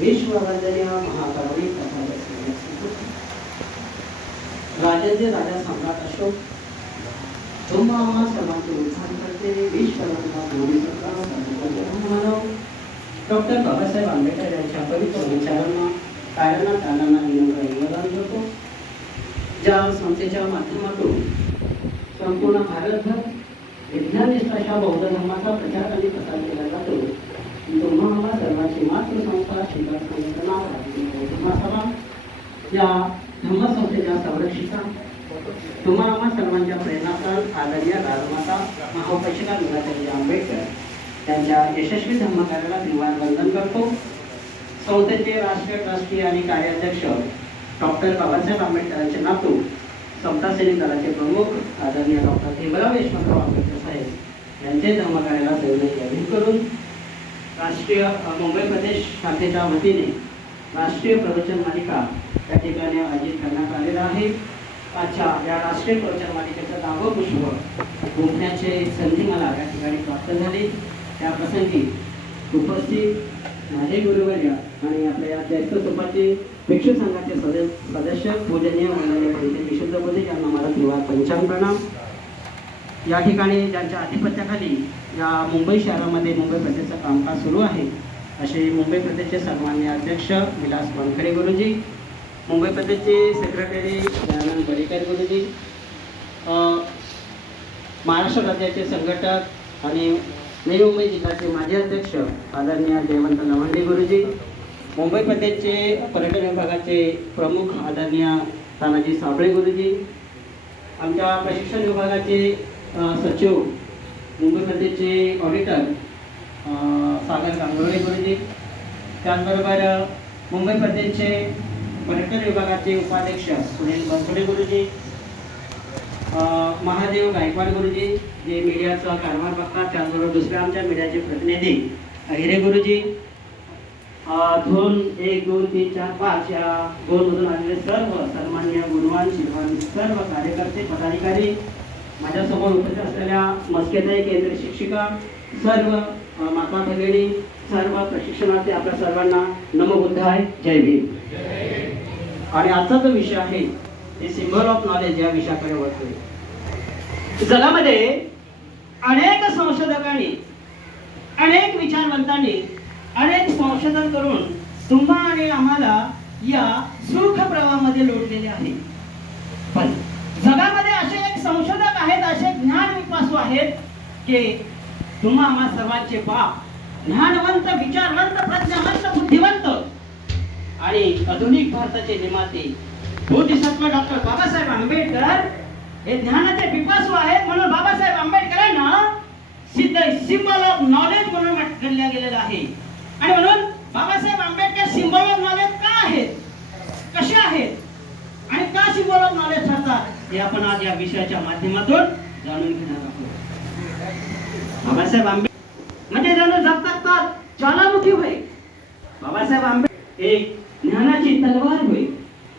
विश्ववंदनीय महाकवी राजेंद्र राजा सम्राट अशोक तुम्हा आम्हा सर्वांचे उद्धार करते विश्ववंदना डॉक्टर बाबासाहेब आंबेडकर यांच्या पवित्र विचारांना कायमांना विनम्र निवेदन करतो। ज्या संस्थेच्या माध्यमातून संपूर्ण भारतभर विज्ञानिष्ठ अशा बौद्ध धर्माचा प्रचार आणि प्रसार केला जातो, तुम्हा आम्हा सर्वांची मातृसंस्था शिकार संघटना धर्मसभा या धर्मसंस्थेच्या संरक्षिका तुम्हा आम्हा सर्वांच्या प्रेरणास्थान आदरणीय राजमाता महाउपासिका मीराबाई आंबेडकर यांच्या यशस्वी धर्मकार्याला निर्वाण वंदन करतो। संस्थेचे राष्ट्रीय ट्रस्टी आणि कार्याध्यक्ष डॉक्टर बाबासाहेब आंबेडकरांचे नातू समता सैनिक दलाचे प्रमुख आदरणीय डॉक्टर भीमराव यशवंतराव आंबेडकर साहेब यांचे धर्मकार्याला सहयोग जाहीर करून राष्ट्रीय मुंबई प्रदेश शाखेच्या वतीने राष्ट्रीय प्रवचन मालिका या ठिकाणी आयोजित करण्यात आलेला आहे। आजच्या या राष्ट्रीय प्रवचन मालिकेचं 10वं पुष्प गुंफण्याची संधी मला या ठिकाणी प्राप्त झाली। त्या प्रसंगी उपस्थित माझे गुरुवर्य आणि आपल्या या ज्येष्ठ सोपाचे भिक्षू संघाचे सदस्य पूजनीय मंडळी पंडित विशुद्धपती यांना मला निर्वाण पंचांग प्रणाम। या ठिकाणी ज्यांच्या आधिपत्याखाली या मुंबई शहरामध्ये मुंबई प्रदेशचं कामकाज सुरू आहे असे मुंबई प्रदेशचे सन्माननीय अध्यक्ष विलास वानखडे गुरुजी, मुंबई प्रदेशचे सेक्रेटरी दयानंद बडेकर गुरुजी, महाराष्ट्र राज्याचे संघटक आणि नवी मुंबई जिल्ह्याचे माजी अध्यक्ष आदरणीय जयवंत लवंडे गुरुजी, मुंबई प्रदेशचे पर्यटन विभागाचे प्रमुख आदरणीय तानाजी साबळे गुरुजी, आमच्या प्रशिक्षण विभागाचे सचिव मुंबई प्रदेशचे ऑडिटर सागर गांगुर्डे गुरुजी, त्याचबरोबर मुंबई प्रदेशचे पर्यटन विभागाचे उपाध्यक्ष सुनील बनसोडे गुरुजी, महादेव गायकवाड गुरुजी जे मीडियाचा कारभार बघतात, त्याचबरोबर दुसरे आमच्या मीडियाचे प्रतिनिधी हिरे गुरुजी, झोन 1, 2, 3, 4, 5 या झोनमधून आलेले सर्व सन्मान्य गुणवान शिलवान सर्व कार्यकर्ते पदाधिकारी, माझ्यासमोर उपस्थित असलेल्या मस्केताई केंद्रीय शिक्षिका, सर्व माता भगिनी, सर्व प्रशिक्षणार्थी, आपल्या सर्वांना नमो बुद्धाय, जय भीम। आणि आजचा जो विषय आहे ते सिम्बॉल ऑफ नॉलेज या विषयाकडे वळतोय। जगामध्ये अनेक संशोधकांनी, अनेक विचारवंतांनी अनेक संशोधन करून तुम्हा आणि आम्हाला या सुख प्रवाहामध्ये लोटलेले आहे। पण जगामध्ये असे एक संशोधक आहेत, असे ज्ञान विपासू आहेत की तुम्हा आम्हा सर्वांचे बाप, ज्ञानवंत, विचारवंत, प्रज्ञावंत, बुद्धिवंत आणि आधुनिक भारताचे निर्माते बोधिसत्व डॉक्टर बाबासाहेब आंबेडकर हे ज्ञानाचे पिपासू आहेत। म्हणून बाबासाहेब आंबेडकरांना सिम्बॉल ऑफ नॉलेज म्हणून म्हटलं गेलेलं आहे। आणि म्हणून Babasaheb Ambedkar symbol of knowledge का आहेत, कसे आहेत आणि का सिम्बॉल ऑफ नॉलेज ठरतात हे आपण आज या विषयाच्या माध्यमातून जाणून घेणार आहोत। बाबासाहेब आंबेडकर म्हणजे जणू जगतात ज्वालामुखी होय। बाबासाहेब आंबेडकर एक ज्ञानाची तलवार होय।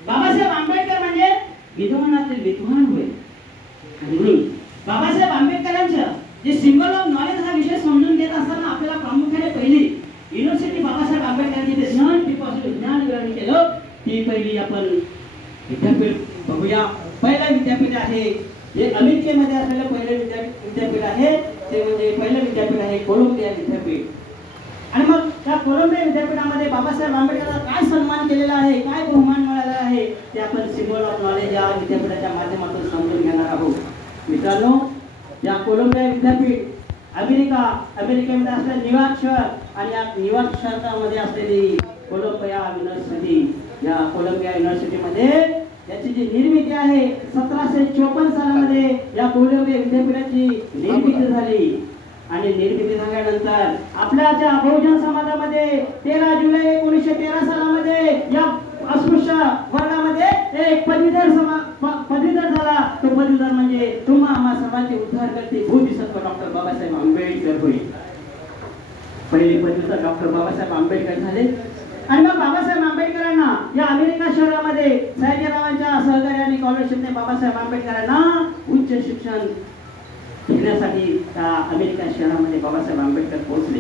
बाबासाहेब आंबेडकर म्हणजे विद्वानातील विद्वान होय। आणि म्हणून बाबासाहेब आंबेडकरांचं जे सिम्बॉल ऑफ नॉलेज हा विषय समजून घेत असताना आपल्याला प्रामुख्याने पहिली युनिव्हर्सिटी बाबासाहेब आंबेडकरांनी जे ज्ञान पिपासून ज्ञान वितरण केलं ती पहिली आपण विद्यापीठ बघूया। पहिलं विद्यापीठ आहे जे अमेरिकेमध्ये असलेलं पहिलं विद्यापीठ आहे ते म्हणजे पहिलं विद्यापीठ आहे कोलंबिया विद्यापीठ। आणि मग त्या कोलंबिया विद्यापीठामध्ये बाबासाहेब आंबेडकरांचा काय सन्मान केलेला आहे, काय बहुमान मिळालेला आहे ते आपण सिम्बॉल ऑफ नॉलेज या विद्यापीठाच्या माध्यमातून समजून घेणार आहोत। मित्रांनो, या कोलंबिया विद्यापीठ अमेरिकेमध्ये असलेलं न्यूयॉर्क शहर आणि या न्यूयॉर्क शहरामध्ये असलेली कोलंबिया युनिव्हर्सिटी, या कोलंबिया युनिव्हर्सिटीमध्ये याची जी निर्मिती आहे 1754 सालामध्ये या कोलंबिया विद्यापीठाची निर्मिती झाली। आणि निर्मिती झाल्यानंतर आपल्या ज्या बहुजन समाजामध्ये 13 जुलै 1913 सालामध्ये या अस्पृश्य वर्गामध्ये एक पदवीधर झाला। तो पदवीधर म्हणजे तुम्हा आम्हा सर्वांचे उद्धार करते बोधिसत्व डॉक्टर बाबासाहेब आंबेडकर होय। पहिले पदवीधर डॉक्टर बाबासाहेब आंबेडकर झाले। आणि मग बाबासाहेब आंबेडकरांना या अमेरिका शहरामध्ये सयाजीरावांच्या सहकार्याने स्कॉलरशिपने बाबासाहेब आंबेडकरांना उच्च शिक्षण घेण्यासाठी त्या अमेरिका शहरामध्ये बाबासाहेब आंबेडकर पोहोचले।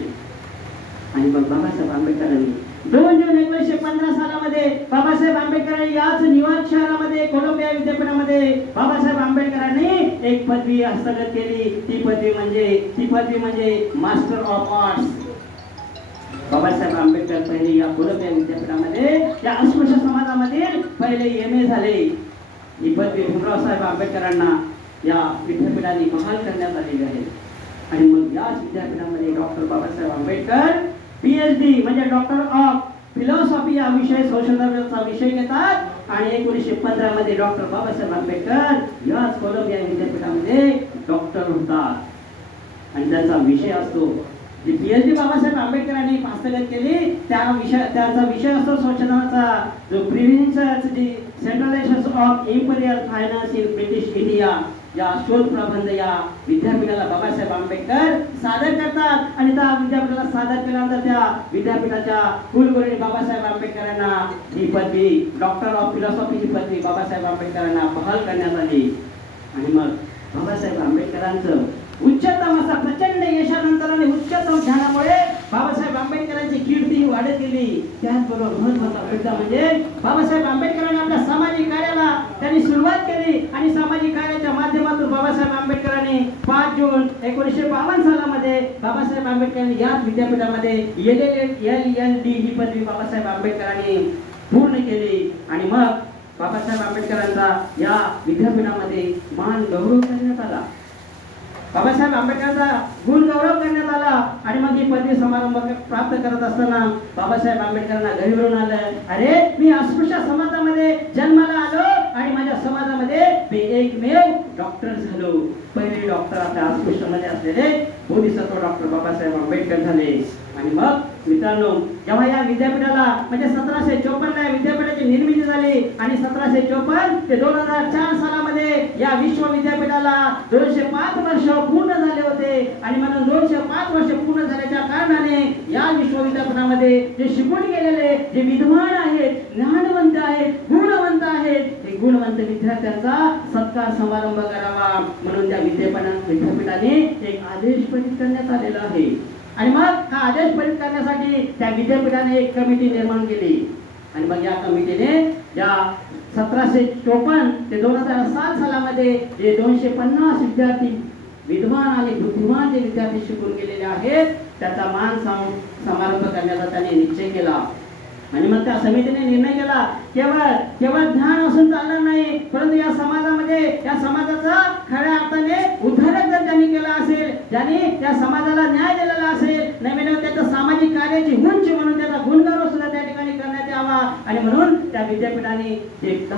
आणि मग बाबासाहेब आंबेडकरांनी 2 जून 1915 सालामध्ये बाबासाहेब आंबेडकर याच न्यूयॉर्क शहरामध्ये कोलंबिया विद्यापीठामध्ये बाबासाहेब आंबेडकरांनी एक पदवी हस्तगत केली. ती पदवी म्हणजे master of arts. Babasaheb Ambedkar पहिले या कोलंबिया विद्यापीठामध्ये या अस्पृश्य समाजामधील पहिले MA झाले. ही पदवी भीमराव साहेब आंबेडकरांना या विद्यापीठाने बहाल करण्यात आलेली आहे. आणि मग याच विद्यापीठामध्ये डॉक्टर बाबासाहेब आंबेडकर PhD म्हणजे डॉक्टर ऑफ फिलॉसॉफी या विषय संशोधनाचा विषय घेतात आणि 1915 मध्ये डॉक्टर बाबासाहेब आंबेडकर याच कोलंबिया विद्यापीठामध्ये डॉक्टर होतात आणि त्यांचा विषय असतो जी PhD बाबासाहेब आंबेडकरांनी हस्तगत केली त्याचा विषय असतो संशोधनाचा जो प्रिव्हेन्शन जी centralisation of imperial finance in British India या शोध प्रबंध या विद्यापीठाला बाबासाहेब आंबेडकर सादर करतात. आणि त्या विद्यापीठाला सादर केल्यानंतर त्या विद्यापीठाच्या कुलगुरूंनी बाबासाहेब आंबेडकरांना ही पदवी डॉक्टर ऑफ फिलॉसॉफी ही पदवी बाबासाहेब आंबेडकरांना बहाल करण्यात आली. आणि मग बाबासाहेब आंबेडकरांचं उच्चतम असा प्रचंड यशानंतर आणि उच्चतम ज्ञानामुळे बाबासाहेब आंबेडकरांची कीर्ती वाढत गेली. त्याचबरोबर महत्त्वाचा मुद्दा म्हणजे बाबासाहेब आंबेडकरांनी आपल्या सामाजिक कार्याला त्यांनी सुरुवात केली आणि सामाजिक कार्याच्या माध्यमातून बाबासाहेब आंबेडकरांनी 5 जून 1952 सालामध्ये बाबासाहेब आंबेडकरांनी याच विद्यापीठामध्ये LLD ही पदवी बाबासाहेब आंबेडकरांनी पूर्ण केली. आणि मग बाबासाहेब आंबेडकरांचा या विद्यापीठामध्ये मान गौरव करण्यात आला. बाबासाहेब आंबेडकरांचा गुण गौरव करण्यात आला. आणि मग ही पदवी समारंभ प्राप्त करत असताना बाबासाहेब आंबेडकरांना घरी आलं, अरे मी अस्पृश्य समाजामध्ये जन्माला आलो आणि माझ्या समाजामध्ये मी एकमेव डॉक्टर झालो. पहिले डॉक्टर आपल्या अस्पृश्यमध्ये असलेले बोधिसत्व डॉक्टर बाबासाहेब आंबेडकर झाले. आणि मग मित्रांनो जेव्हा या विद्यापीठाला म्हणजे 1754 या विद्यापीठाची निर्मिती झाली आणि 1754 ते 2004 सालामध्ये या विश्व विद्यापीठाला 205 वर्ष पूर्ण झाले होते. आणि म्हणून 205 वर्ष पूर्ण झाल्याच्या कारणाने या विश्व विद्यापीठामध्ये जे शिकून गेलेले जे विद्वान आहेत, ज्ञानवंत आहेत, गुणवंत आहेत, हे गुणवंत विद्यार्थ्यांचा सत्कार समारंभ करावा म्हणून त्या विद्यापीठाने एक आदेश पारित करण्यात आलेला आहे. आणि मग हा आदेश पारित करण्यासाठी त्या विद्यापीठाने एक कमिटी निर्माण केली. आणि मग या कमिटीने या 1754 ते 2007 सालामध्ये जे 250 विद्यार्थी विद्वान आणि बुद्धिमान जे विद्यार्थी शिकून गेलेले आहेत त्याचा मान समारंभ करण्याचा त्याने निश्चय केला. आणि मग त्या समितीने निर्णय केला केवळ ज्ञान असून चालणार नाही, परंतु या समाजामध्ये या समाजाचा खऱ्या अर्थाने उद्धारक जर ज्यांनी केला असेल, ज्यांनी या समाजाला न्याय दिलेला असेल, नव्याने त्याच्या सामाजिक कार्याची उंच म्हणून त्याचा गुणगौरव सुद्धा त्या ठिकाणी करण्यात यावा. आणि म्हणून त्या विद्यापीठाने एक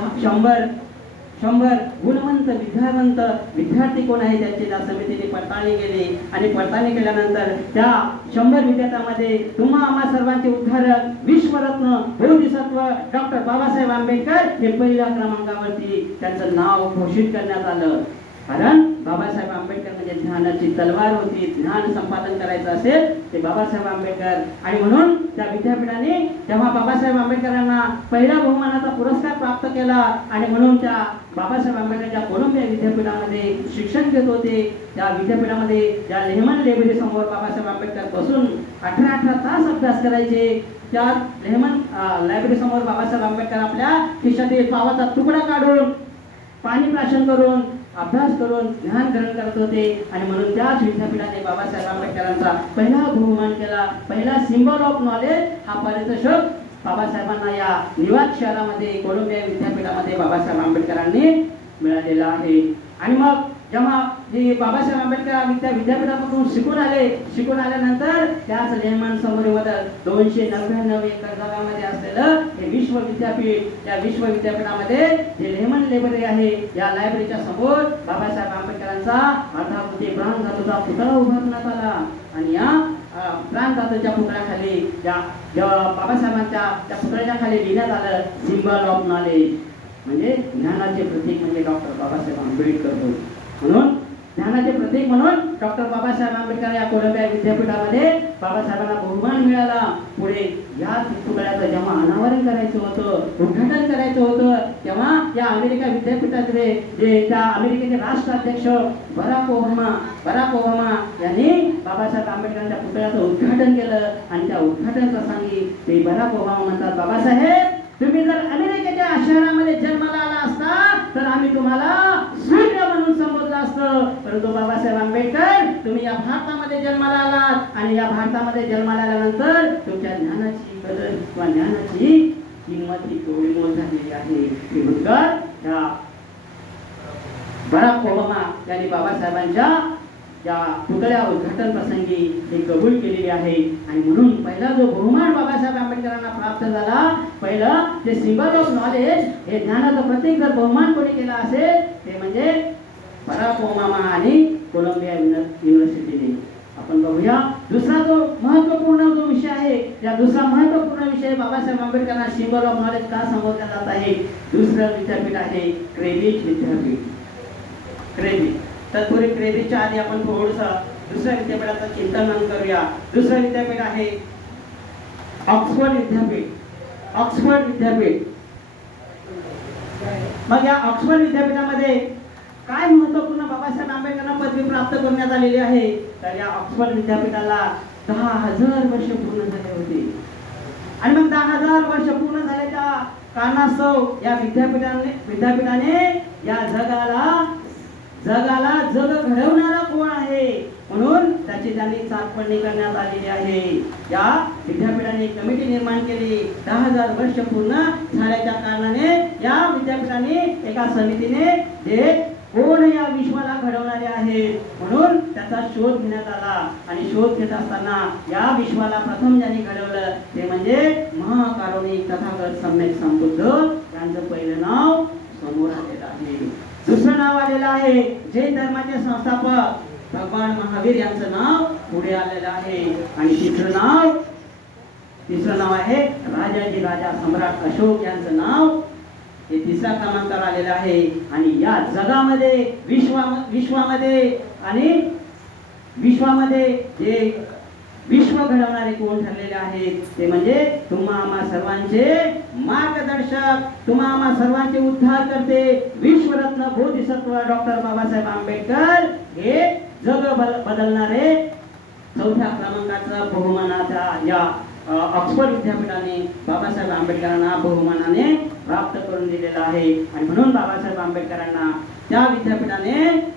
100 गुणवंत विद्यावंत विद्यार्थी कोण आहे त्याची त्या समितीने पडताळणी केली. आणि पडताळणी केल्यानंतर त्या 100 विद्यार्थ्यांमध्ये तुम्हा आम्हा सर्वांचे उद्धारक विश्वरत्न बोधिसत्व डॉक्टर बाबासाहेब आंबेडकर हे पहिल्या क्रमांकावरती त्यांचं नाव घोषित करण्यात आलं. कारण बाबासाहेब आंबेडकर म्हणजे ज्ञानाची तलवार होती. ज्ञान संपादन करायचं असेल ते बाबासाहेब आंबेडकर. आणि म्हणून त्या विद्यापीठाने जेव्हा बाबासाहेब आंबेडकरांना पहिल्या बहुमानाचा पुरस्कार प्राप्त केला आणि म्हणून त्या बाबासाहेब आंबेडकरच्या कोलंबिया विद्यापीठामध्ये शिक्षण घेत होते. त्या विद्यापीठामध्ये ज्या लेहमन लायब्ररी समोर बाबासाहेब आंबेडकर बसून 18 तास अभ्यास करायचे. त्या लेहमन लायब्ररी समोर बाबासाहेब आंबेडकर आपल्या खिशातील पावाचा तुकडा काढून पाणी प्राशन करून अभ्यास करून ज्ञान ग्रहण करत होते. आणि म्हणून त्याच विद्यापीठाने बाबासाहेब आंबेडकरांचा पहिला बहुमान केला. पहिला सिम्बॉल ऑफ नॉलेज हा पारितोषिक बाबासाहेबांना या न्यूयॉर्क शहरामध्ये कोलंबिया विद्यापीठामध्ये बाबासाहेब आंबेडकरांनी मिळालेला आहे. आणि मग जेव्हा हे बाबासाहेब आंबेडकर विद्यापीठातून शिकून आल्यानंतर त्याच लेहमन समोरीमध्ये 299 एकर जागामध्ये असलेलं हे विश्व विद्यापीठ, या विश्व विद्यापीठामध्ये जे लेहमन लायब्ररी आहे या लायब्ररीच्या समोर बाबासाहेब आंबेडकरांचा अर्थात प्राणघातूचा पुतळा उभारण्यात आला. आणि या प्राणघातूच्या पुतळ्याखाली बाबासाहेबांच्या त्या पुतळ्याच्या खाली लिहिण्यात आलं सिम्बॉल ऑफ नॉलेज म्हणजे ज्ञानाचे प्रतीक म्हणजे डॉक्टर बाबासाहेब आंबेडकर होते. म्हणून ज्ञानाचे प्रतीक म्हणून डॉक्टर बाबासाहेब आंबेडकर या कोलंबिया विद्यापीठामध्ये बाबासाहेबांना बहुमान मिळाला. पुढे या पुतळ्याचं जेव्हा अनावरण करायचं होतं, उद्घाटन करायचं होतं, तेव्हा या अमेरिका विद्यापीठातले जे त्या अमेरिकेचे राष्ट्राध्यक्ष बराक ओबामा यांनी बाबासाहेब आंबेडकरांच्या पुतळ्याचं उद्घाटन केलं. आणि त्या उद्घाटन प्रसंगी ते बराक ओबामा म्हणतात, बाबासाहेब तुम्ही जर अमेरिकेच्या शहरामध्ये जन्माला आला असता तर आम्ही तुम्हाला सूर्य म्हणून संबोधलं असतं, परंतु बाबासाहेब आंबेडकर तुम्ही या भारतामध्ये जन्माला आलात आणि या भारतामध्ये जन्माला आल्यानंतर तुमच्या ज्ञानाची कदर किंवा ज्ञानाची किंमत ही मोल झालेली आहे. ही भूतकाळ या बराक ओबामा यांनी बाबासाहेबांच्या या पुतळ्या उद्घाटन प्रसंगी हे कबूल केलेली आहे. आणि म्हणून पहिला जो बहुमान बाबासाहेब आंबेडकरांना प्राप्त झाला, पहिलं जे सिम्बल ऑफ नॉलेज, हे ज्ञानाचं प्रतीक जर बहुमान कोणी केला असेल ते म्हणजे बराक ओबामा आणि कोलंबिया युनिव्हर्सिटीने. आपण बघूया दुसरा जो महत्वपूर्ण जो विषय आहे, या दुसरा महत्वपूर्ण विषय बाबासाहेब आंबेडकरांना सिम्बल ऑफ नॉलेज का संबोधला जात आहे. दुसरं विद्यापीठ आहे क्रेबिज विद्यापीठ. क्रेबिज तत्पूर्वी क्रेबिजच्या आधी आपण थोडंसं दुसऱ्या विद्यापीठाचं चिंतन करूया. दुसरं विद्यापीठ आहे ऑक्सफर्ड विद्यापीठ. ऑक्सफर्ड विद्यापीठ. मग या ऑक्सफर्ड विद्यापीठामध्ये काय महत्वपूर्ण बाबासाहेब आंबेडकरांना पदवी प्राप्त करण्यात आलेली आहे. तर या ऑक्सफर्ड विद्यापीठाला 10,000 वर्ष पूर्ण झाले होते. आणि मग 10,000 वर्ष पूर्ण झाल्याच्या कारणास्तव या विद्यापीठाने या जगाला जग घडवणारा कोण आहे म्हणून त्याची त्यांनी चाचपणी करण्यात आलेली आहे. या विद्यापीठाने कमिटी निर्माण केली. 10,000 वर्ष पूर्ण झाल्याच्या कारणाने या विद्यापीठाने एका समितीने जे कोण या विश्वाला घडवणारे आहेत म्हणून त्याचा शोध घेण्यात आला. आणि शोध घेत असताना या विश्वाला प्रथम ज्यांनी घडवलं ते म्हणजे महाकारुणिक तथागत सम्यक संबुद्ध यांचं पहिलं नाव समोर आलेलं आहे. दुसरं नाव आलेलं आहे जैन धर्माचे संस्थापक भगवान महावीर यांचं नाव पुढे आलेलं आहे. आणि तिसरं नाव आहे राजा सम्राट अशोक यांचं नाव हे तिसऱ्या क्रमांकावर आलेलं आहे. आणि या जगामध्ये विश्वामध्ये जे विश्व घडवणारे कोण ठरलेले आहेत ते म्हणजे तुम्हा आम्हा सर्वांचे मार्गदर्शक, तुम्हा आम्हा सर्वांचे उद्धार करते, विश्वरत्न बोधिसत्व डॉक्टर बाबासाहेब आंबेडकर हे जग बदलणारे चौथ्या क्रमांकाचा बहुमानाचा या ऑक्सफर्ड विद्यापीठाने बाबासाहेब आंबेडकरांना बहुमानाने प्राप्त करून दिलेला आहे. आणि म्हणून बाबासाहेब आंबेडकरांना त्या विद्यापीठाने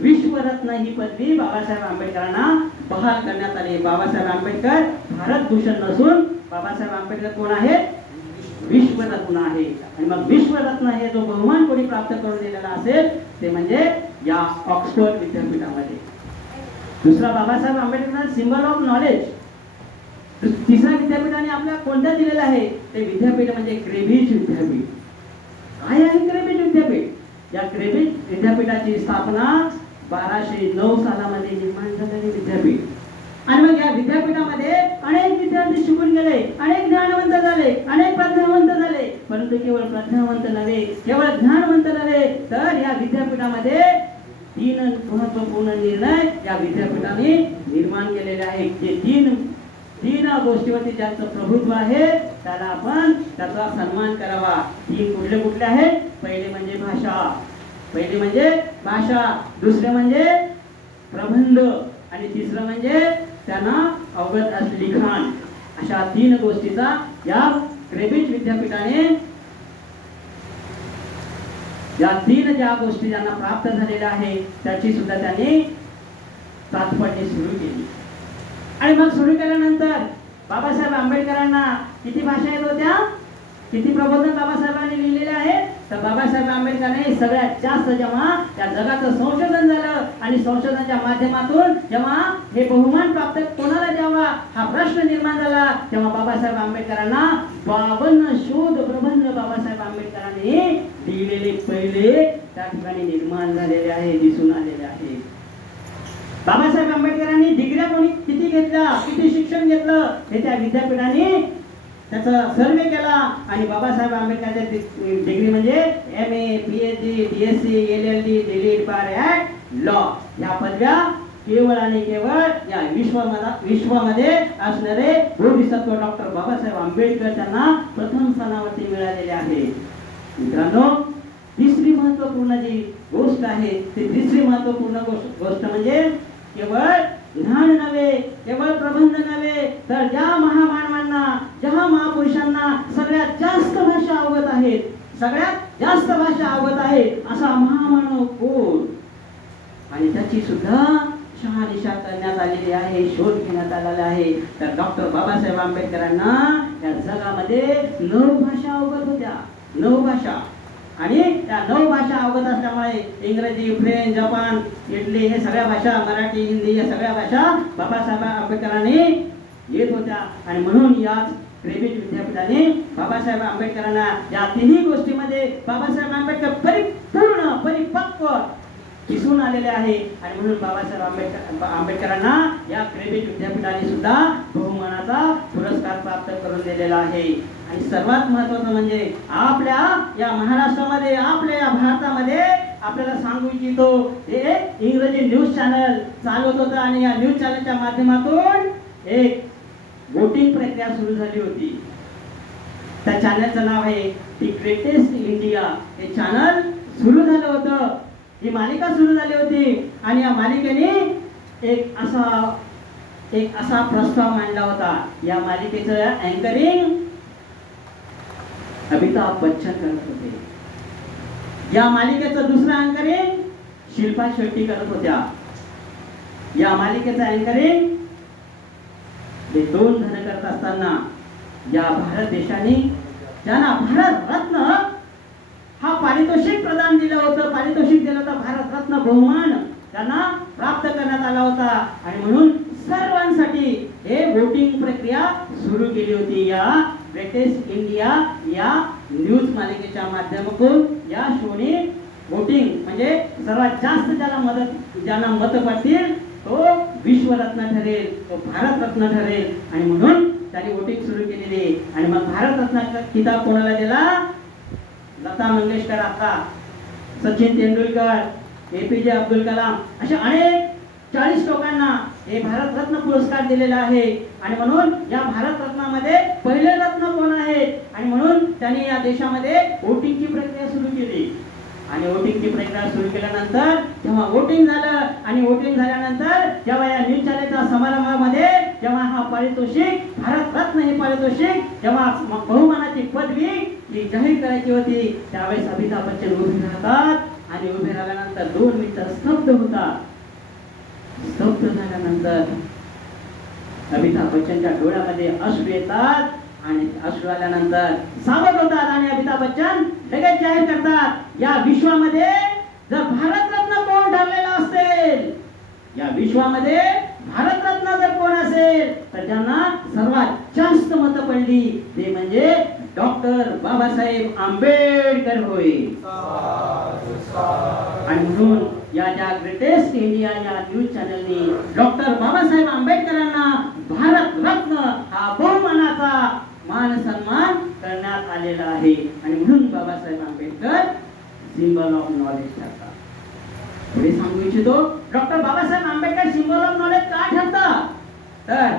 विश्वरत्न ही पदवी बाबासाहेब आंबेडकरांना बहाल करण्यात आली. बाबासाहेब आंबेडकर भारत भूषण नसून बाबासाहेब आंबेडकर कोण आहेत, विश्वरत्न आहे. आणि मग विश्वरत्न हे जो बहुमान कोणी प्राप्त करून दिलेला असेल ते म्हणजे या ऑक्सफर्ड विद्यापीठामध्ये. दुसरा Babasaheb Ambedkar symbol of knowledge. तिसऱ्या विद्यापीठाने आपल्याला कोणत्या दिलेला आहे ते विद्यापीठ म्हणजे क्रेबिज विद्यापीठ. काय आहे क्रेबिज विद्यापीठ. या क्रेबिज विद्यापीठाची स्थापना 1209 सालामध्ये निर्माण झालेली विद्यापीठ. आणि मग या विद्यापीठामध्ये अनेक विद्यार्थी शिकून गेले, अनेक ज्ञानवंत झाले, अनेक प्रज्ञावंत झाले. परंतु केवळ प्रज्ञावंत नव्हे, केवळ ज्ञानवंत नव्हे, तर या विद्यापीठामध्ये 3 महत्वपूर्ण निर्णय या विद्यापीठाने निर्माण केलेले आहेत. जे तीन गोष्टीवरती ज्यांचं प्रभुत्व आहे त्याला आपण त्याचा सन्मान करावा. 3 कुठले आहेत. पहिले म्हणजे भाषा, दुसरे म्हणजे प्रबंध आणि तिसरं म्हणजे त्यांना अवगत असलेली लिखाण. अशा 3 गोष्टीचा या क्रेबिज विद्यापीठाने या 3 ज्या गोष्टी ज्यांना प्राप्त झालेल्या आहे त्याची सुद्धा त्यांनी चाचपणी सुरू केली. आणि मग सुरू केल्यानंतर बाबासाहेब आंबेडकरांना किती भाषा येत होत्या, किती प्रबोधन बाबासाहेबांनी लिहिलेले आहे. तर बाबासाहेब आंबेडकरांनी सगळ्यात जास्त जेव्हा या जगाचं संशोधन झालं आणि संशोधनाच्या माध्यमातून जेव्हा हे बहुमान प्राप्त कोणाला द्यावा हा प्रश्न निर्माण झाला तेव्हा बाबासाहेब आंबेडकरांना 52 शोध प्रबंध बाबासाहेब आंबेडकरांनी लिहिलेले पहिले त्या ठिकाणी निर्माण झालेले आहे, दिसून आलेले आहे. बाबासाहेब आंबेडकरांनी डिग्र्या किती घेतल्या, किती शिक्षण घेतलं हे त्या विद्यापीठाने त्याचा सर्वे केला. आणि बाबासाहेब आंबेडकरांच्या डिग्री म्हणजे MA, PhD, DSc, LLD, DLED, BAR, law या पदव्या केवळ आणि केवळ या विश्वामध्ये असणारे बोधिसत्व डॉक्टर बाबासाहेब आंबेडकर त्यांना प्रथम स्थानावरती मिळालेले आहे. मित्रांनो, तिसरी महत्वपूर्ण जी गोष्ट आहे ती तिसरी महत्वपूर्ण गोष्ट म्हणजे केवळ ज्ञान नव्हे, केवळ प्रबंध नव्हे, तर ज्या महामानवांना, ज्या महापुरुषांना सगळ्यात जास्त भाषा अवगत आहेत, सगळ्यात जास्त भाषा अवगत आहे असा महामानव कोण आणि त्याची सुद्धा शहानिशा करण्यात आलेली आहे, शोध घेण्यात आलेला आहे. तर डॉक्टर बाबासाहेब आंबेडकरांना या जगामध्ये 9 भाषा अवगत होत्या, 9 भाषा. आणि त्या 9 भाषा अवगत असल्यामुळे इंग्रजी, फ्रेंच, जपान, इटली हे सगळ्या भाषा, मराठी, हिंदी या सगळ्या भाषा बाबासाहेब आंबेडकरांनी येत होत्या. आणि म्हणून याच क्रेडिट विद्यापीठाने बाबासाहेब आंबेडकरांना या तिन्ही गोष्टीमध्ये बाबासाहेब आंबेडकर परिपूर्ण, परिपक्व दिसून आलेले आहे. आणि म्हणून बाबासाहेब आंबेडकरांना या क्रेडिट विद्यापीठाने सुद्धा बहुमानाचा पुरस्कार प्राप्त करून दिलेला आहे. आणि सर्वात महत्त्वाचं म्हणजे आपल्या या महाराष्ट्रामध्ये, आपल्या या भारतामध्ये आपल्याला सांगू इच्छितो, हे इंग्रजी न्यूज चॅनल चालवत होतं आणि या न्यूज चॅनलच्या माध्यमातून एक वोटिंग प्रक्रिया सुरू झाली होती. त्या चॅनलचं नाव आहे दी ग्रेटेस्ट इंडिया. हे चॅनल सुरू झालं होतं, ही मालिका सुरू झाली होती. आणि या मालिकेने एक असा प्रस्ताव मांडला होता. या मालिकेचं अँकरिंग अमिताभ बच्चन करत होते. या मालिकेचं दुसरं अँकरिंग शिल्पा शेट्टी करत होत्या. या मालिकेचं अँकरिंग हे 2 जण करत असताना या भारत देशाने ज्यांना भारत रत्न हा पारितोषिक प्रदान दिलं होतं, पारितोषिक दिलं होतं, भारत रत्न बहुमान त्यांना प्राप्त करण्यात आला होता. आणि म्हणून सर्वांसाठी हे वोटिंग प्रक्रिया सुरू केली होती. या ग्रेटेस्ट इंडिया या न्यूज मालिकेच्या माध्यमातून या शोने वोटिंग म्हणजे सर्वात जास्त ज्यांना मत पडतील तो विश्वरत्न ठरेल, तो भारतरत्न ठरेल. आणि म्हणून त्यांनी वोटिंग सुरू केलेली. आणि मग भारतरत्नाचा किताब कोणाला दिला? लता मंगेशकर अक्का, सचिन तेंडुलकर, APJ अब्दुल कलाम अशा अनेक 40 लोकांना हे भारतरत्न पुरस्कार दिलेला आहे. आणि म्हणून या भारतरत्नामध्ये पहिले रत्न कोण आहेत? आणि म्हणून त्यांनी या देशामध्ये वोटिंगची प्रक्रिया सुरू केली. आणि वोटिंगची प्रक्रिया सुरू केल्यानंतर जेव्हा वोटिंग झालं आणि वोटिंग झाल्यानंतर जेव्हा या न्यूज चॅनलच्या समारंभामध्ये जेव्हा हा पारितोषिक भारतरत्न हे पारितोषिक जेव्हा बहुमानाची पदवी ही जाहीर करायची होती त्यावेळेस अमिताभ बच्चन उभे राहतात आणि उभे राहिल्यानंतर 2 मिनिटं स्तब्ध होतात. स्तब्ध झाल्यानंतर अमिताभ बच्चनच्या डोळ्यामध्ये अश्रू येतात आणि अश्रू आल्यानंतर सावध होतात आणि अमिताभ बच्चन लगेच जाहीर करतात, या विश्वामध्ये जर भारतरत्न कोण ठरलेला असेल, या विश्वामध्ये भारतरत्न जर कोण असेल तर ज्यांना सर्वात जास्त मतं पडली ते म्हणजे डॉक्टर बाबासाहेब आंबेडकर होय. आणि म्हणून या ज्या ग्रेटेस्ट इंडिया या न्यूज चॅनलने डॉक्टर बाबासाहेब आंबेडकरांना भारतरत्न हा बहुमानाचा मान सन्मान करण्यात आलेला आहे. आणि म्हणून Babasaheb Ambedkar symbol of knowledge ठरतात. पुढे सांगू इच्छितो, doctor Babasaheb Ambedkar symbol of knowledge का ठरतात? तर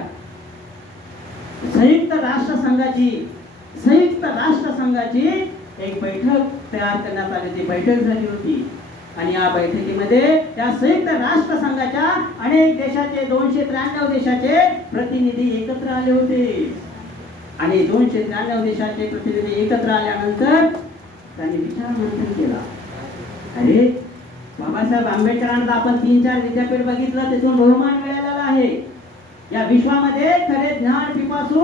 संयुक्त राष्ट्र संघाची एक बैठक तयार करण्यात आली होती, बैठक झाली होती. आणि या बैठकीमध्ये त्या संयुक्त राष्ट्र संघाच्या अनेक देशाचे 293 देशाचे प्रतिनिधी एकत्र आले होते. आणि 293 देशाचे प्रतिनिधी एकत्र आल्यानंतर त्यांनी विचार मंथन केला. अरे बाबासाहेब आंबेडकरांना आपण 3-4 विद्यापीठ बघितलं, तिथून बहुमान मिळालेला आहे. या विश्वामध्ये खरे ज्ञान पिपासू,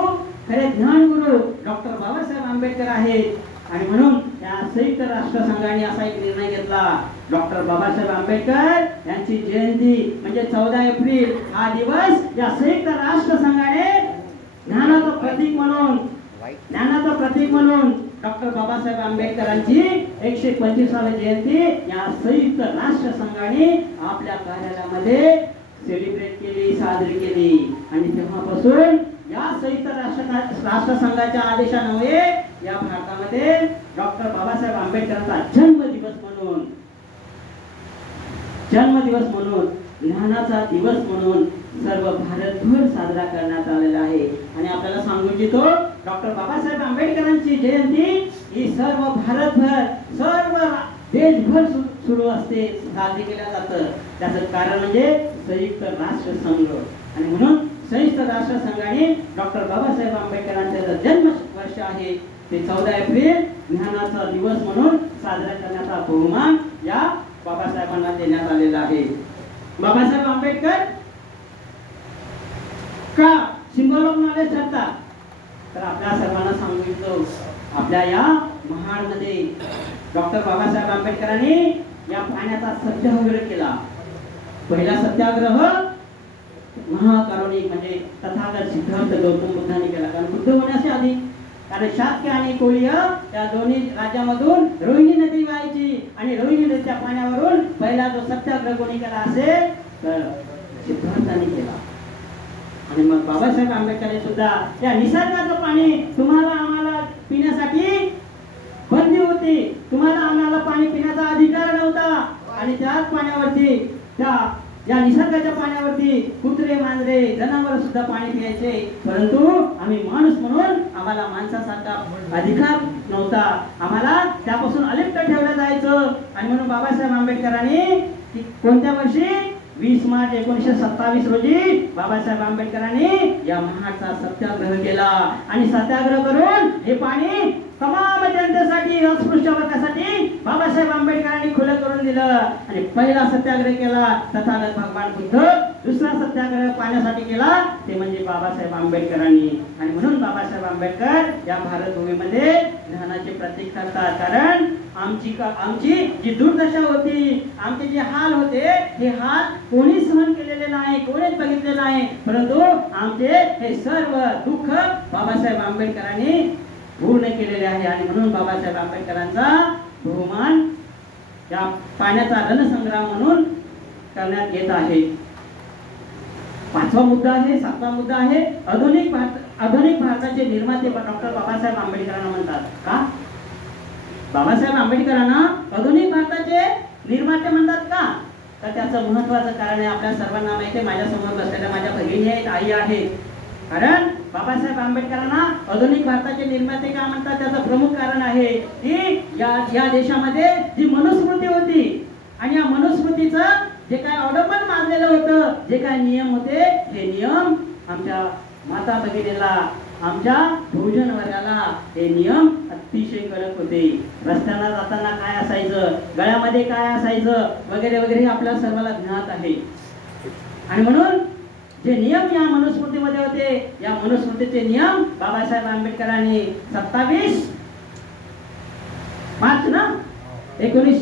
खरे ज्ञान गुरु डॉक्टर बाबासाहेब आंबेडकर आहेत. आणि म्हणून या संयुक्त राष्ट्र संघाने असा एक निर्णय घेतला, डॉक्टर बाबासाहेब आंबेडकर यांची जयंती म्हणजे 14 एप्रिल हा दिवस या संयुक्त राष्ट्र संघाने ज्ञानाचं प्रतीक म्हणून डॉक्टर बाबासाहेब आंबेडकरांची 125वी जयंती या संयुक्त राष्ट्र संघाने आपल्या कार्यालयामध्ये सेलिब्रेट केली, साजरी केली. आणि तेव्हापासून या संयुक्त राष्ट्र संघाच्या आदेशामुळे या भारतामध्ये डॉक्टर बाबासाहेब आंबेडकरांचा जन्मदिवस म्हणून जन्मदिवस म्हणून, ज्ञानाचा दिवस म्हणून सर्व भारतभर साजरा करण्यात आलेला आहे. आणि आपल्याला सांगू इच्छितो, डॉक्टर बाबासाहेब आंबेडकरांची जयंती ही सर्व भारतभर, सर्व देशभर सुरू असते, साजरी केल्या जातं. त्याचं कारण म्हणजे संयुक्त राष्ट्र संघ. आणि म्हणून संयुक्त राष्ट्र संघाने डॉक्टर बाबासाहेब आंबेडकरांचे जन्म वर्ष आहे ते 14 एप्रिल ज्ञानाचा दिवस म्हणून साजरा करण्याचा बहुमान या बाबासाहेबांना देण्यात आलेला आहे. बाबासाहेब आंबेडकर का सिंबल ऑफ नॉलेज ठरतात? तर आपल्या सर्वांना सांगू इच्छितो, आपल्या या महाडमध्ये डॉक्टर बाबासाहेब आंबेडकरांनी या पाण्याचा सत्याग्रह केला. पहिला सत्याग्रह महाकारुणिक म्हणजे तथागत सिद्धार्थ गौतम बुद्धांनी केला. कारण बुद्ध होण्याच्या आधी, कारण शाक्य आणि कोळीय या दोन्ही राज्यामधून रोहिणी नदी वाहायची आणि रोहिणी नदीच्या पाण्यावरून पहिला जो सत्याग्रह कोणी केला असेल तर सिद्धार्थांनी केला. आणि मग बाबासाहेब आंबेडकर सुद्धा त्या निसर्गाचं पाणी तुम्हाला आम्हाला पिण्यासाठी बंदी होती, तुम्हाला आम्हाला पाणी पिण्याचा अधिकार नव्हता. आणि त्याच पाण्यावरती, त्या या निसर्गाच्या पाण्यावरती कुत्रे, मांजरे, जनावर सुद्धा पाणी प्यायचे. परंतु आम्ही माणूस म्हणून आम्हाला माणसासारखा अधिकार नव्हता, आम्हाला त्यापासून अलिप्त ठेवलं जायचं. आणि म्हणून बाबासाहेब आंबेडकरांनी कोणत्या वर्षी 20 मार्च 1927 रोजी बाबासाहेब आंबेडकरांनी या महाडचा सत्याग्रह केला. आणि सत्याग्रह करून हे पाणी तमाम जनतेसाठी, अस्पृश्य वर्गासाठी बाबासाहेब आंबेडकरांनी खुलं करून दिलं. आणि पहिला सत्याग्रह केला तथागत भगवान बुद्ध, दुसरा सत्याग्रह पाण्यासाठी केला ते म्हणजे बाबासाहेब आंबेडकरांनी. आणि म्हणून बाबासाहेब आंबेडकर या भारतभूमीमध्ये ज्ञानाचे प्रतीक ठरतात. कारण आमची जी दुर्दशा होती, आमचे जे हाल होते, हे हाल कोणीच सहन केलेले नाही, कोणीच बघितले नाही. परंतु आमचे हे सर्व दुःख बाबासाहेब आंबेडकरांनी पूर्ण केलेले आहे. आणि म्हणून बाबासाहेब आंबेडकरांचा बहुमान या पाण्याचा रणसंग्राम म्हणून करण्यात येत आहे. 5वा मुद्दा आहे, 7वा मुद्दा आहे, आधुनिक भारताचे निर्माते डॉक्टर बाबासाहेब आंबेडकरांना म्हणतात. का बाबासाहेब आंबेडकरांना आधुनिक भारताचे निर्माते म्हणतात का? तर त्याचं महत्वाचं कारण आहे, आपल्या सर्वांना माहिती आहे, माझ्यासमोर बसलेल्या माझ्या भगिनी आहेत, आई आहेत. कारण बाबासाहेब आंबेडकरांना आधुनिक भारताचे निर्माते का म्हणतात? त्याचं प्रमुख कारण आहे की या देशामध्ये जी मनुस्मृती होती आणि या मनुस्मृतीचं जे काय अवलंबन मानलेलं होतं, जे काय नियम होते, हे नियम आमच्या माता भगिनीला, आमच्या बहुजन वर्गाला हे नियम अतिशय कडक होते. रस्त्याला जाताना काय असायचं, गळ्यामध्ये काय असायचं वगैरे वगैरे आपल्या सर्वांना ज्ञात आहे. आणि म्हणून जे नियम या मनुस्मृतीमध्ये होते, या मनुस्मृतीचे नियम बाबासाहेब आंबेडकरांनी 27 मार्च ना 25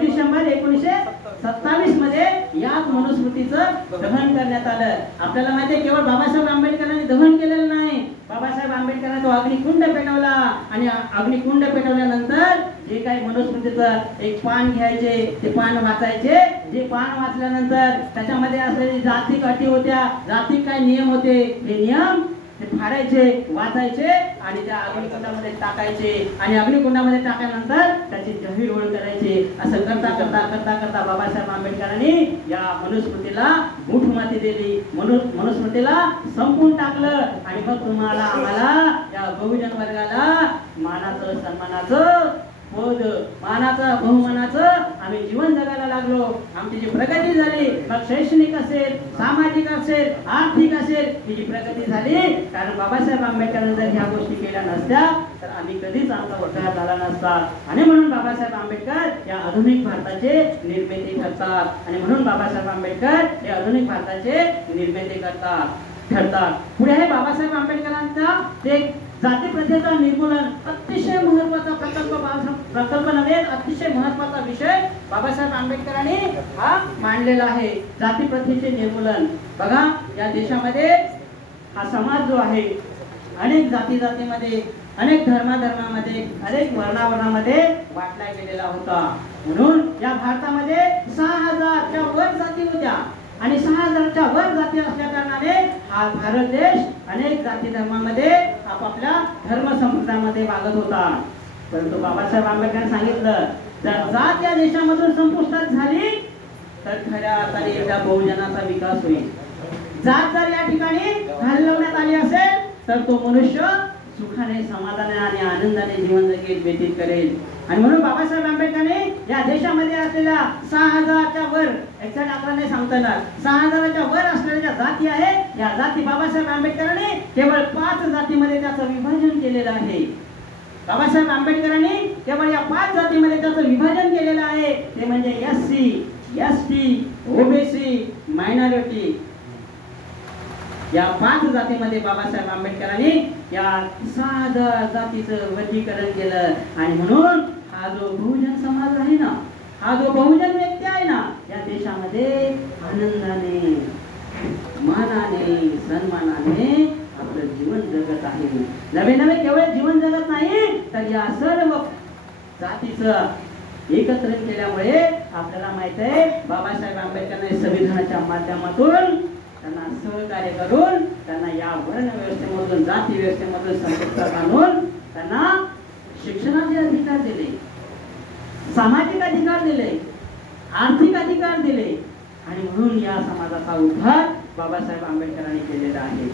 डिसेंबर 1927 मध्ये याच मनुस्मृतीचं दहन करण्यात आलं. आपल्याला माहिती आहे, केवळ बाबासाहेब आंबेडकरांनी दहन केलेलं नाही, बाबासाहेब आंबेडकरांनी तो अग्निकुंड पेटवला. आणि अग्निकुंड पेटवल्यानंतर जे काही मनुस्मृतीचं एक पान घ्यायचे, ते पान वाचायचे. जे पान वाचल्यानंतर त्याच्यामध्ये असलेली जातीक अटी होत्या, जातीक काय नियम होते, हे नियम ते फाडायचे, वाचायचे आणि त्या अग्निकुंडामध्ये टाकायचे. आणि अग्निकुंडामध्ये टाकल्यानंतर त्याची जाहीर ओळख करायची. असं करता करता करता करता बाबासाहेब आंबेडकरांनी या मनुस्मृतीला मूठमाती दिली, मनुस्मृतीला संपून टाकलं. आणि मग तुम्हाला आम्हाला या बहुजन वर्गाला मानाचं, सन्मानाचं, पद, मानाचं, बहुमानाचं आम्ही जीवन जगायला लागलो. आमची जी प्रगती झाली, मग शैक्षणिक असेल, सामाजिक असेल, आर्थिक असेल, ही जी प्रगती झाली, कारण बाबासाहेब आंबेडकरांनी जर ह्या गोष्टी केल्या नसत्या तर आम्ही कधीच आमचा उद्धार झाला नसता. आणि म्हणून बाबासाहेब आंबेडकर या आधुनिक भारताचे निर्माते ठरतात. आणि म्हणून बाबासाहेब आंबेडकर हे आधुनिक भारताचे निर्माते ठरतात. पुढे आहे बाबासाहेब आंबेडकरांचा ते जाती प्रथेचा निर्मूलन, अतिशय महत्वाचा प्रकल्प नव्हे, अतिशय महत्वाचा विषय बाबासाहेब आंबेडकरांनी हा मांडलेला आहे. जाती प्रथेचे निर्मूलन. बघा, या देशामध्ये हा समाज जो आहे, अनेक जातीमध्ये, अनेक धर्मामध्ये, अनेक वर्णामध्ये वाटला गेलेला होता. म्हणून या भारतामध्ये 6000च्या वर जाती होत्या. आणि 6000च्या वर जाती असल्या कारणाने हा भारत देश अनेक जाती धर्मामध्ये आपापल्या धर्म संप्रदायामध्ये वागत होता. परंतु बाबासाहेब आंबेडकरांनी सांगितलं, जर जात या देशामधून संपुष्टात झाली तर खऱ्या अर्थाने त्या बहुजनाचा विकास होईल. जात जर या ठिकाणी घालवण्यात आली असेल तर तो मनुष्य सुखाने, समाधानाने आणि आनंदाने जीवन व्यतीत करेल. आणि म्हणून बाबासाहेब आंबेडकरांनी या देशामध्ये असलेल्या 6000च्या वर, एक्झॅक्ट आकडा नाही सांगता येणार, 6000च्या वर असलेल्या ज्या जाती आहे, या जाती बाबासाहेब आंबेडकरांनी केवळ 5 जातीमध्ये त्याचं विभाजन केलेलं आहे. बाबासाहेब आंबेडकरांनी केवळ या 5 जातीमध्ये त्याचं विभाजन केलेलं आहे. ते म्हणजे SC, ST, OBC, मायनॉरिटी. या 5 जातीमध्ये बाबासाहेब आंबेडकरांनी या 6000 जातीचं वर्गीकरण केलं. आणि म्हणून हा जो बहुजन समाज आहे ना, हा जो बहुजन व्यक्ती आहे ना, या देशामध्ये आनंदाने, मानाने, सन्मानाने आपलं जीवन जगत आहे. नवे नवे केवळ जीवन जगत नाही, तर या सर्व जातीचं एकत्रित केल्यामुळे आपल्याला माहित आहे, बाबासाहेब आंबेडकरांनी संविधानाच्या माध्यमातून त्यांना सहकार्य करून त्यांना या वर्ण व्यवस्थेमधून, जाती व्यवस्थेमधून संपुष्टात आणून त्यांना शिक्षणाचे अधिकार दिले, सामाजिक अधिकार दिले, आर्थिक अधिकार दिले. आणि म्हणून या समाजाचा उद्धार बाबासाहेब आंबेडकरांनी केलेला आहे.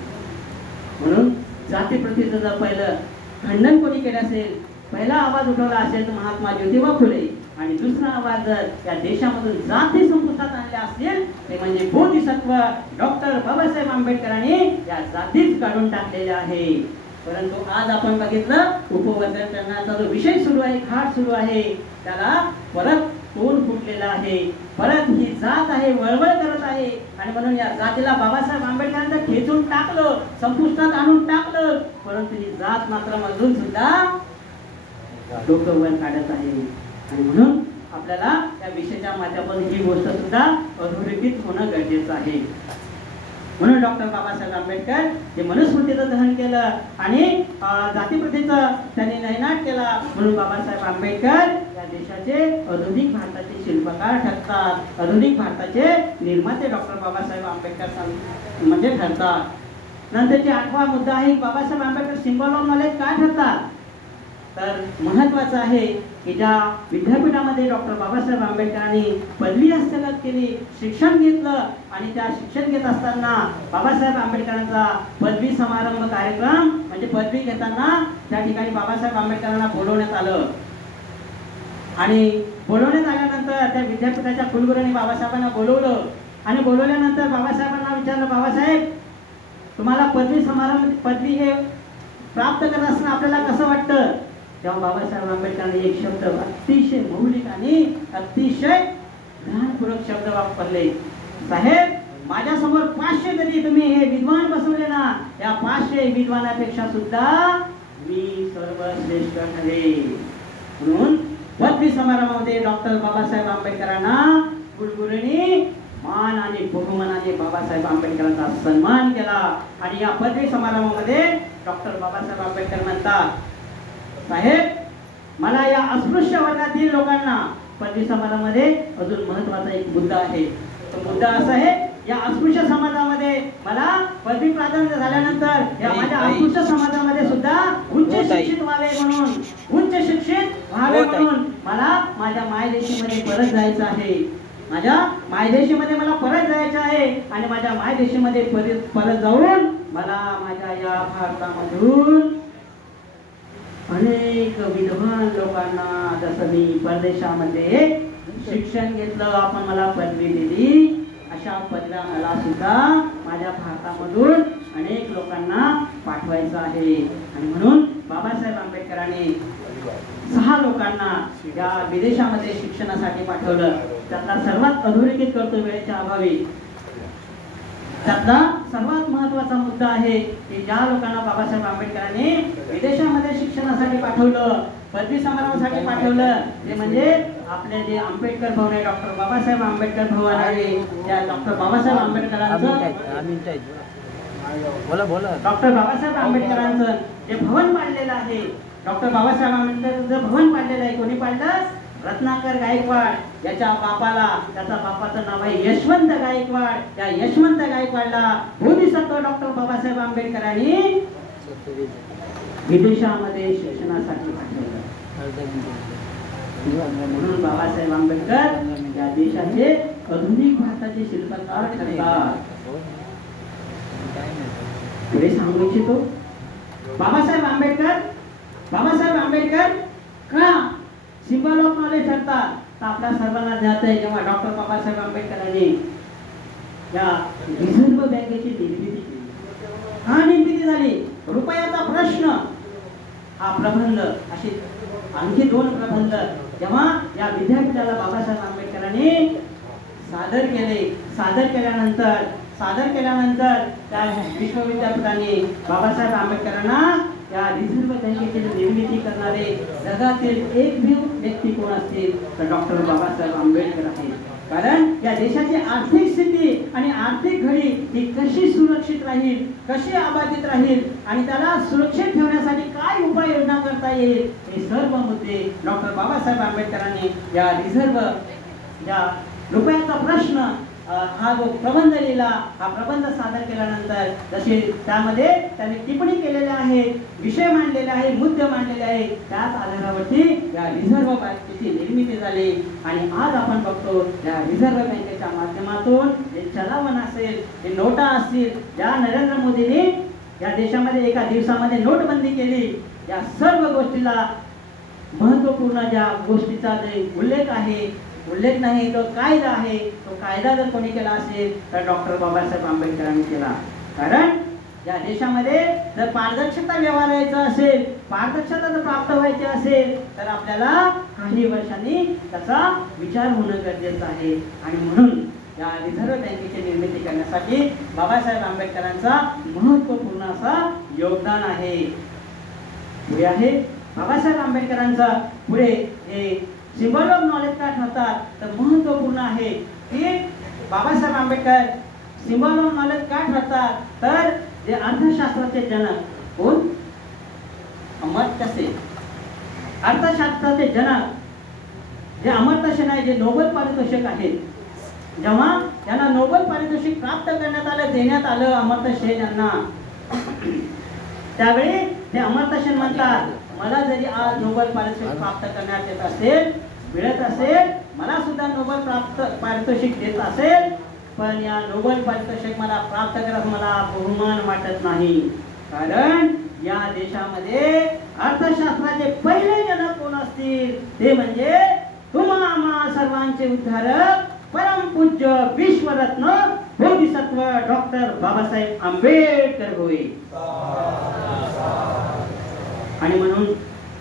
म्हणून जातीप्रतीचं जर पहिलं खंडन कोणी केलं असेल, पहिला आवाज उठवला असेल तर महात्मा ज्योतिबा फुले. आणि दुसरा आवाज जर या देशामधून जाती संपुष्टात आणल्या असतील ते म्हणजे बोधिसत्व डॉक्टर बाबासाहेब आंबेडकरांनी या जातीच काढून टाकलेल्या आहे. परंतु आज आपण बघितलं, उपवर्गीकरणाचा जो विषय सुरू आहे, घाट सुरू आहे, त्याला परत तोंड फुटलेलं आहे. परत ही जात आहे, वळवळ करत आहे. आणि म्हणून या जातीला बाबासाहेब आंबेडकरांनी खेचून टाकलं, संपुष्टात आणून टाकलं. परंतु ही जात मात्र मधून सुद्धा डोकं वर काढत आहे. आणि म्हणून आपल्याला या विषयाच्या माध्यमातून ही गोष्ट सुद्धा अधोरेखित होणं गरजेचं आहे. म्हणून डॉक्टर बाबासाहेब आंबेडकर हे मनुस्मृतीचं दहन केलं आणि जातीप्रथेचं त्यांनी नयनाट केला. म्हणून बाबासाहेब आंबेडकर या देशाचे आधुनिक भारताचे शिल्पकार ठरतात, आधुनिक भारताचे निर्माते डॉक्टर बाबासाहेब आंबेडकर म्हणजे ठरतात. नंतरची 8वा मुद्दा आहे, Babasaheb Ambedkar symbol of knowledge काय ठरतात. तर महत्वाचं आहे की ज्या विद्यापीठामध्ये डॉक्टर बाबासाहेब आंबेडकरांनी पदवी हस्तगत केली, शिक्षण घेतलं, आणि त्या शिक्षण घेत असताना बाबासाहेब आंबेडकरांचा पदवी समारंभ कार्यक्रम म्हणजे पदवी घेताना त्या ठिकाणी बाबासाहेब आंबेडकरांना बोलवण्यात आलं. आणि बोलवण्यात आल्यानंतर त्या विद्यापीठाच्या कुलगुरूंनी बाबासाहेबांना बोलवलं. आणि बोलवल्यानंतर बाबासाहेबांना विचारलं, बाबासाहेब तुम्हाला पदवी समारंभ, पदवी हे प्राप्त करत असताना आपल्याला कसं वाटतं. तेव्हा बाबासाहेब आंबेडकरांनी एक शब्द अतिशय मौलिक आणि अतिशय ज्ञानपूर्वक शब्द वापरले, साहेब माझ्यासमोर 500 जरी तुम्ही हे विद्वान बसवले ना, या 500 विद्वानापेक्षा सुद्धा मी सर्वश्रेष्ठ ठरेन. म्हणून पदवी समारंभामध्ये डॉक्टर बाबासाहेब आंबेडकरांना कुलगुरूंनी मान आणि बहुमानाने बाबासाहेब आंबेडकरांचा सन्मान केला. आणि या पदवी समारंभामध्ये डॉक्टर बाबासाहेब आंबेडकर म्हणतात, साहेब मला या अस्पृश्य वर्गातील लोकांना, पदवी समारंभामध्ये अजून महत्वाचा एक मुद्दा आहे. तो मुद्दा असा आहे, या अस्पृश्य समाजामध्ये मला पदवी प्राप्त झाल्यानंतर या माझ्या अस्पृश्य समाजामध्ये सुद्धा उच्च शिक्षित व्हावे म्हणून, उच्च शिक्षित व्हावे म्हणून मला माझ्या मायदेशीमध्ये परत जायचं आहे. माझ्या मायदेशीमध्ये मला परत जायचं आहे. आणि माझ्या मायदेशीमध्ये परत जाऊन मला माझ्या या भारतामधून अनेक विद्वान लोकांना, जसं मी परदेशामध्ये शिक्षण घेतलं, आपण मला पदवी दिली, अशा पदव्या मला सुद्धा माझ्या भारतामधून अनेक लोकांना पाठवायचं आहे. आणि म्हणून बाबासाहेब आंबेडकरांनी 6 लोकांना या विदेशामध्ये शिक्षणासाठी पाठवलं. त्यातला सर्वात अधोरेखित करतो वेळेच्या अभावी, त्यातला सर्वात महत्वाचा मुद्दा आहे की ज्या लोकांना बाबासाहेब आंबेडकरांनी विदेशामध्ये शिक्षणासाठी पाठवलं, पदवी समारंभासाठी पाठवलं, ते म्हणजे आपले जे आंबेडकर भवन आहे, डॉक्टर बाबासाहेब आंबेडकर भवन आहे, त्या डॉक्टर बाबासाहेब आंबेडकरांचं डॉक्टर बाबासाहेब आंबेडकरांचं जे भवन पाडलेलं आहे, डॉक्टर बाबासाहेब आंबेडकरांचं भवन पाडलेलं आहे. कोणी पाडलं. रत्नाकर गायकवाड याच्या बापाला, त्याचा बापाचं नाव आहे यशवंत गायकवाड. या यशवंत गायकवाडला बोधिसत्व डॉक्टर बाबासाहेब आंबेडकरांनी विदेशामध्ये शिक्षणासाठी पाठवलं. म्हणून बाबासाहेब आंबेडकर या देशाचे आधुनिक भारताचे शिल्पकार ठरतात. पुढे सांगू इच्छितो, बाबासाहेब आंबेडकर का सिंबल ऑफ नॉलेज ठरतात. तर आपल्या सर्वांना ज्ञात आहे, जेव्हा डॉक्टर बाबासाहेब आंबेडकरांनी या रिझर्व्ह बँकेची निर्मिती केली, निर्मिती झाली, रुपयाचा प्रश्न हा प्रबंध, असे आणखी 2 प्रबंध जेव्हा या विद्यापीठाला बाबासाहेब आंबेडकरांनी सादर केल्यानंतर त्या विश्वविद्यापीठाने बाबासाहेब आंबेडकरांना या रिझर्व्ह बँकेची निर्मिती करणारे जगातील एकमेव व्यक्ती कोण असतील तर डॉक्टर बाबासाहेब आंबेडकर आहेत. कारण या देशाची आर्थिक स्थिती आणि आर्थिक घडी ही कशी सुरक्षित राहील, कशी अबाधित राहील आणि त्याला सुरक्षित ठेवण्यासाठी काय उपाययोजना करता येईल, हे सर्व मुद्दे डॉक्टर बाबासाहेब आंबेडकरांनी या रुपयाचा प्रश्न हा जो प्रबंध लिहिला, हा प्रबंध सादर केल्यानंतर जसे त्यामध्ये त्यांनी टिप्पणी केलेल्या आहेत, विषय मांडलेले आहे, मुद्दे मांडलेले आहेत, त्याच आधारावरती या रिझर्व्ह बँकेची निर्मिती झाली. आणि आज आपण बघतो या रिझर्व्ह बँकेच्या माध्यमातून जे चलावण असेल, जे नोटा असतील, ज्या नरेंद्र मोदींनी या देशामध्ये एका दिवसामध्ये नोटबंदी केली, या सर्व गोष्टीला महत्वपूर्ण ज्या गोष्टीचा जे उल्लेख नाही, तो कायदा आहे. तो कायदा जर कोणी केला असेल तर डॉक्टर बाबासाहेब आंबेडकरांनी केला. कारण या देशामध्ये जर पारदर्शकता व्यवहारायचं असेल, पारदर्शकता जर प्राप्त व्हायची असेल तर आपल्याला काही वर्षांनी त्याचा विचार होणं गरजेचं आहे. आणि म्हणून या रिझर्व्ह बँकेची निर्मिती करण्यासाठी बाबासाहेब आंबेडकरांचा महत्वपूर्ण असा योगदान आहे. पुढे आहे बाबासाहेब आंबेडकरांचा पुढे हे सिंबल ऑफ नॉलेज का ठरतात तर महत्वपूर्ण आहे की Babasaheb Ambedkar symbol of knowledge का ठरतात तर जे अर्थशास्त्राचे जनक कोण, अमर्त्य सेन. अर्थशास्त्राचे जनक जे अमर्त्य सेन आहे, जे नोबेल पारितोषिक आहेत, जेव्हा त्यांना नोबेल पारितोषिक प्राप्त देण्यात आलं अमर्त्य सेन यांना, त्यावेळी ते अमर्त्य सेन म्हणतात, मला जरी आज नोबेल पारितोषिक प्राप्त करण्यात येत असेल, मिळत असेल, मला सुद्धा नोबेल पारितोषिक देत असेल, पण या नोबेल पारितोषिक मला प्राप्त करत मला बहुमान वाटत नाही. कारण या देशामध्ये अर्थशास्त्राचे पहिले जनक कोण असतील ते म्हणजे तुम्हा सर्वांचे उद्धारक परमपूज्य विश्वरत्न बोधिसत्व डॉक्टर बाबासाहेब आंबेडकर होय. आणि म्हणून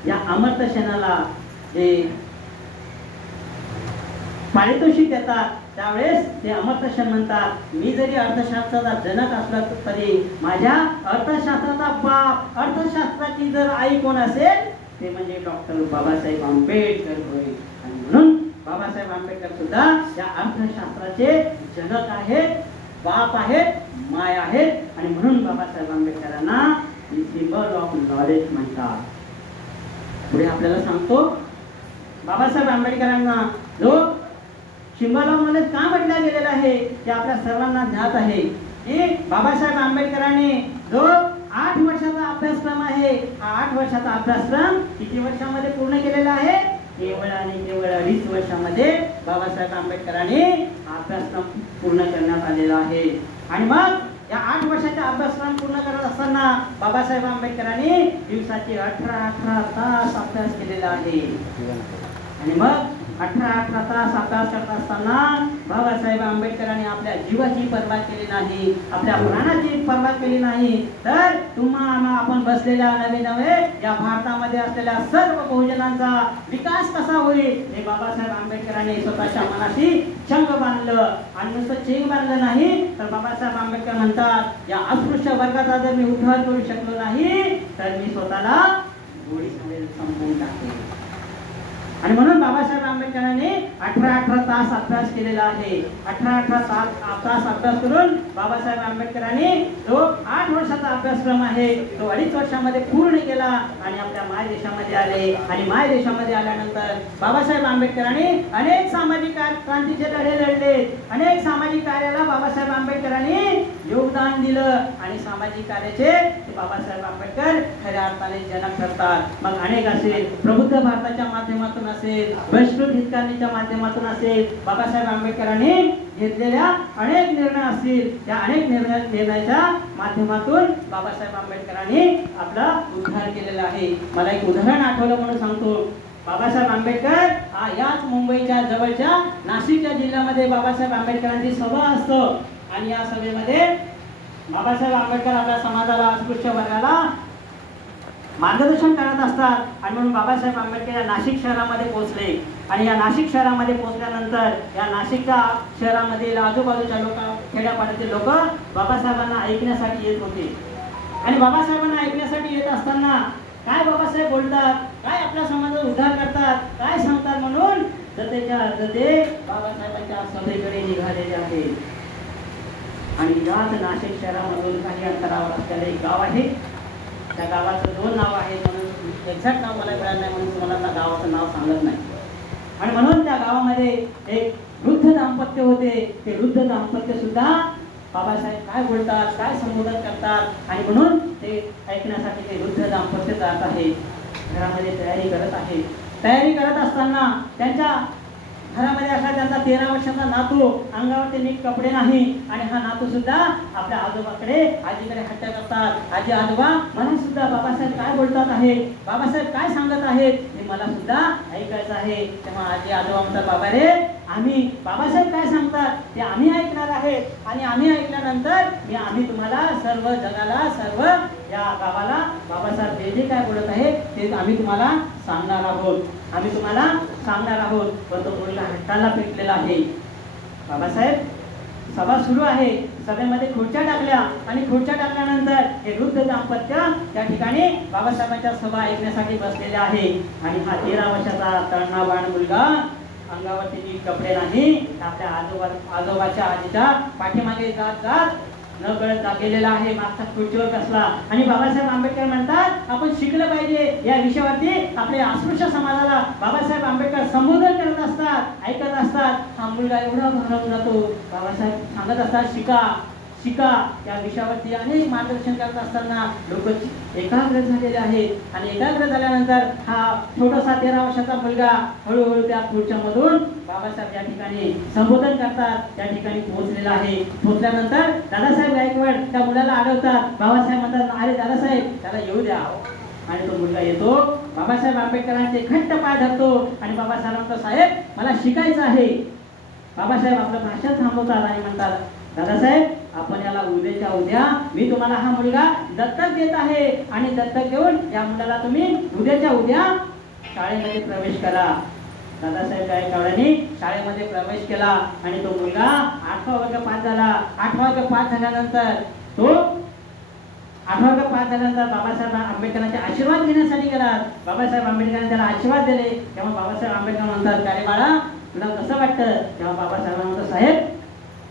या अमर्त्य सेनाला जे पारितोषिक देतात त्यावेळेस ते अमर्त्य सेन म्हणतात, मी जरी अर्थशास्त्राचा जनक असला तरी माझ्या अर्थशास्त्राचा बाप, अर्थशास्त्राची जर आई कोण असेल ते म्हणजे डॉक्टर बाबासाहेब आंबेडकर होय. आणि म्हणून बाबासाहेब आंबेडकर सुद्धा या अर्थशास्त्राचे जनक आहेत, बाप आहेत, माय आहेत. आणि म्हणून बाबासाहेब आंबेडकरांना सिंबल ऑफ नॉलेज म्हणतात. पुढे आपल्याला सांगतो बाबासाहेब आंबेडकरांना जो सिंबल ऑफ नॉलेज का म्हटला गेलेला आहे ते आपल्या सर्वांना ज्ञात आहे की बाबासाहेब आंबेडकरांनी जो 8 वर्षाचा अभ्यासक्रम आहे, हा 8 वर्षाचा अभ्यासक्रम किती वर्षामध्ये पूर्ण केलेला आहे, केवळ आणि केवळ 2.5 वर्षामध्ये बाबासाहेब आंबेडकरांनी अभ्यासक्रम पूर्ण करण्यात आलेला आहे. आणि मग या 8 वर्षाचा अभ्यासक्रम पूर्ण करत असताना बाबासाहेब आंबेडकरांनी दिवसाचे 18 तास अभ्यास केलेला आहे. आणि मग 18 तास अभ्यास करत असताना बाबासाहेब आंबेडकरांनी आपल्या जीवाची पर्वा केली नाही, आपल्या प्राणाची पर्वा केली नाही, तर तुम्हाला आपण बसलेल्या नवे या भारतामध्ये असलेल्या सर्व बहुजनांचा विकास कसा होईल हे बाबासाहेब आंबेडकरांनी स्वतःच्या मनाशी चंग बांधलं. आणि नुसतं चेंग बांधलं नाही तर बाबासाहेब आंबेडकर म्हणतात, या अस्पृश्य वर्गाचा जर मी उद्धार करू शकलो नाही तर मी स्वतःला गोळी संपवून टाकेन. आणि म्हणून बाबासाहेब आंबेडकरांनी 18 तास अभ्यास केलेला आहे. 18 तास अभ्यास करून बाबासाहेब आंबेडकरांनी जो 8 वर्षाचा अभ्यासक्रम आहे तो 2.5 वर्षामध्ये पूर्ण केला आणि आपल्या माय देशामध्ये आले. आणि माय देशामध्ये आल्यानंतर बाबासाहेब आंबेडकरांनी अनेक सामाजिक क्रांतीचे लढे लढले, अनेक सामाजिक कार्याला बाबासाहेब आंबेडकरांनी योगदान ज्ञान दिलं आणि सामाजिक कार्याचे ते बाबासाहेब आंबेडकर खऱ्या अर्थाने जनक ठरतात. मग अनेक असेल, प्रबुद्ध भारताच्या माध्यमातून असेल, वैश्विक हितकारणीच्या माध्यमातून असेल, बाबासाहेब आंबेडकरांनी घेतलेल्या अनेक निर्णय असतील, त्या अनेक निर्णयाच्या माध्यमातून बाबासाहेब आंबेडकरांनी आपला उद्धार केलेला आहे. मला एक उदाहरण आठवलं म्हणून सांगतो. बाबासाहेब आंबेडकर हा याच मुंबईच्या जवळच्या नाशिकच्या जिल्ह्यामध्ये बाबासाहेब आंबेडकरांची सभा असतो आणि या सभेमध्ये बाबासाहेब आंबेडकर आपल्या समाजाला, अस्पृश्य वर्गाला मार्गदर्शन करत असतात आणि म्हणून बाबासाहेब आंबेडकर या नाशिक शहरामध्ये पोहोचले आणि या नाशिक शहरामध्ये पोहोचल्यानंतर या नाशिकच्या शहरामधील आजूबाजूच्या खेड्यापाड्यातील लोक बाबासाहेबांना ऐकण्यासाठी येत होते आणि बाबासाहेबांना ऐकण्यासाठी येत असताना काय बाबासाहेब बोलतात, काय आपल्या समाजाचा उद्धार करतात, काय सांगतात म्हणून जतेच्या जते बाबासाहेबांच्या सभेकडे निघालेले आहेत. आणि याच नाशिक शहरामधून काही अंतरावर असलेलं एक गाव आहे. त्या गावाचं 2 नाव आहेत म्हणून एक्झॅक्ट नाव मला मिळालं नाही म्हणून तुम्हाला त्या गावाचं नाव सांगत नाही. आणि म्हणून त्या गावामध्ये एक वृद्ध दाम्पत्य होते. ते वृद्ध दाम्पत्य सुद्धा बाबासाहेब काय बोलतात, काय संबोधन करतात आणि म्हणून ते ऐकण्यासाठी ते वृद्ध दाम्पत्य जात आहे. घरामध्ये तयारी करत आहे. तयारी करत असताना त्यांच्या घरामध्ये असा त्यांचा 13 वर्षाचा नातू, अंगावरती नीट कपडे नाही आणि हा नातू सुद्धा आपल्या आजोबाकडे, आजीकडे हट्ट करतात. आजी आजोबा मला सुद्धा बाबासाहेब काय बोलतात आहे, बाबासाहेब काय सांगत आहेत हे मला सुद्धा ऐकायचं आहे. तेव्हा आजी आजोबा म्हणतात, बाबा रे, आम्ही बाबासाहेब काय सांगतात ते आम्ही ऐकणार आहेत आणि आम्ही ऐकल्यानंतर आम्ही तुम्हाला, सर्व जगाला, सर्व या गावाला बाबासाहेब जे जे काय बोलत आहे ते आम्ही तुम्हाला सांगणार आहोत, आम्ही तुम्हाला सांगणार आहोत. पण तो मुलगा हट्टाला पेटलेला आहे. बाबासाहेब सभा सुरू आहे, सभेमध्ये खुर्च्या टाकल्या आणि खुर्च्या टाकल्यानंतर हे वृद्ध दाम्पत्य त्या ठिकाणी बाबासाहेबांच्या सभा ऐकण्यासाठी बसलेले आहे. आणि हा 13 वर्षाचा तळणाबाण मुलगा, अंगावरती नीट कपडे नाही, आपल्या आजोबाच्या आजीच्या पाठीमागे जात जात न कळत गेलेला आहे, मागचा खुर्चीवर बसला. आणि बाबासाहेब आंबेडकर म्हणतात आपण शिकलं पाहिजे या विषयावरती. आपल्या अस्पृश्य समाजाला बाबासाहेब आंबेडकर संबोधन करत असतात, ऐकत असतात. हा मुलगा एवढा भारावून जातो. बाबासाहेब सांगत असतात शिका शिका या विषयावरती अनेक मार्गदर्शन करत असताना लोक एकाग्र झालेले आहेत. आणि एकाग्र झाल्यानंतर हा छोटासा 13 वर्षाचा मुलगा हळूहळू त्या खुर्च्यामधून बाबासाहेब या ठिकाणी संबोधन करतात त्या ठिकाणी पोहोचलेला आहे. पोहोचल्यानंतर दादासाहेब गायकवाड त्या मुलाला अडवतात. बाबासाहेब म्हणतात अरे दादासाहेब त्याला येऊ द्या. आणि तो मुलगा येतो, बाबासाहेब आंबेडकरांचे घट्ट पाय धरतो आणि बाबासाहेब म्हणतात साहेब मला शिकायचं आहे. बाबासाहेब आपलं भाषण थांबवतात आणि म्हणतात दादासाहेब आपण याला उद्याच्या उद्या मी तुम्हाला हा मुलगा दत्तक देत आहे आणि दत्तक घेऊन या मुलाला तुम्ही उद्याच्या उद्या शाळेमध्ये प्रवेश करा. दादासाहेब गायकवाडांनी शाळेमध्ये प्रवेश केला आणि तो मुलगा 8वा वर्ग पास झाला. 8वा वर्ग पास झाल्यानंतर बाबासाहेब आंबेडकरांचे आशीर्वाद घेण्यासाठी गेला. बाबासाहेब आंबेडकरांनी त्याला आशीर्वाद दिले. तेव्हा बाबासाहेब आंबेडकर म्हणतात का रे बाळा तुला कसं वाटतं. तेव्हा बाबासाहेब म्हणतात साहेब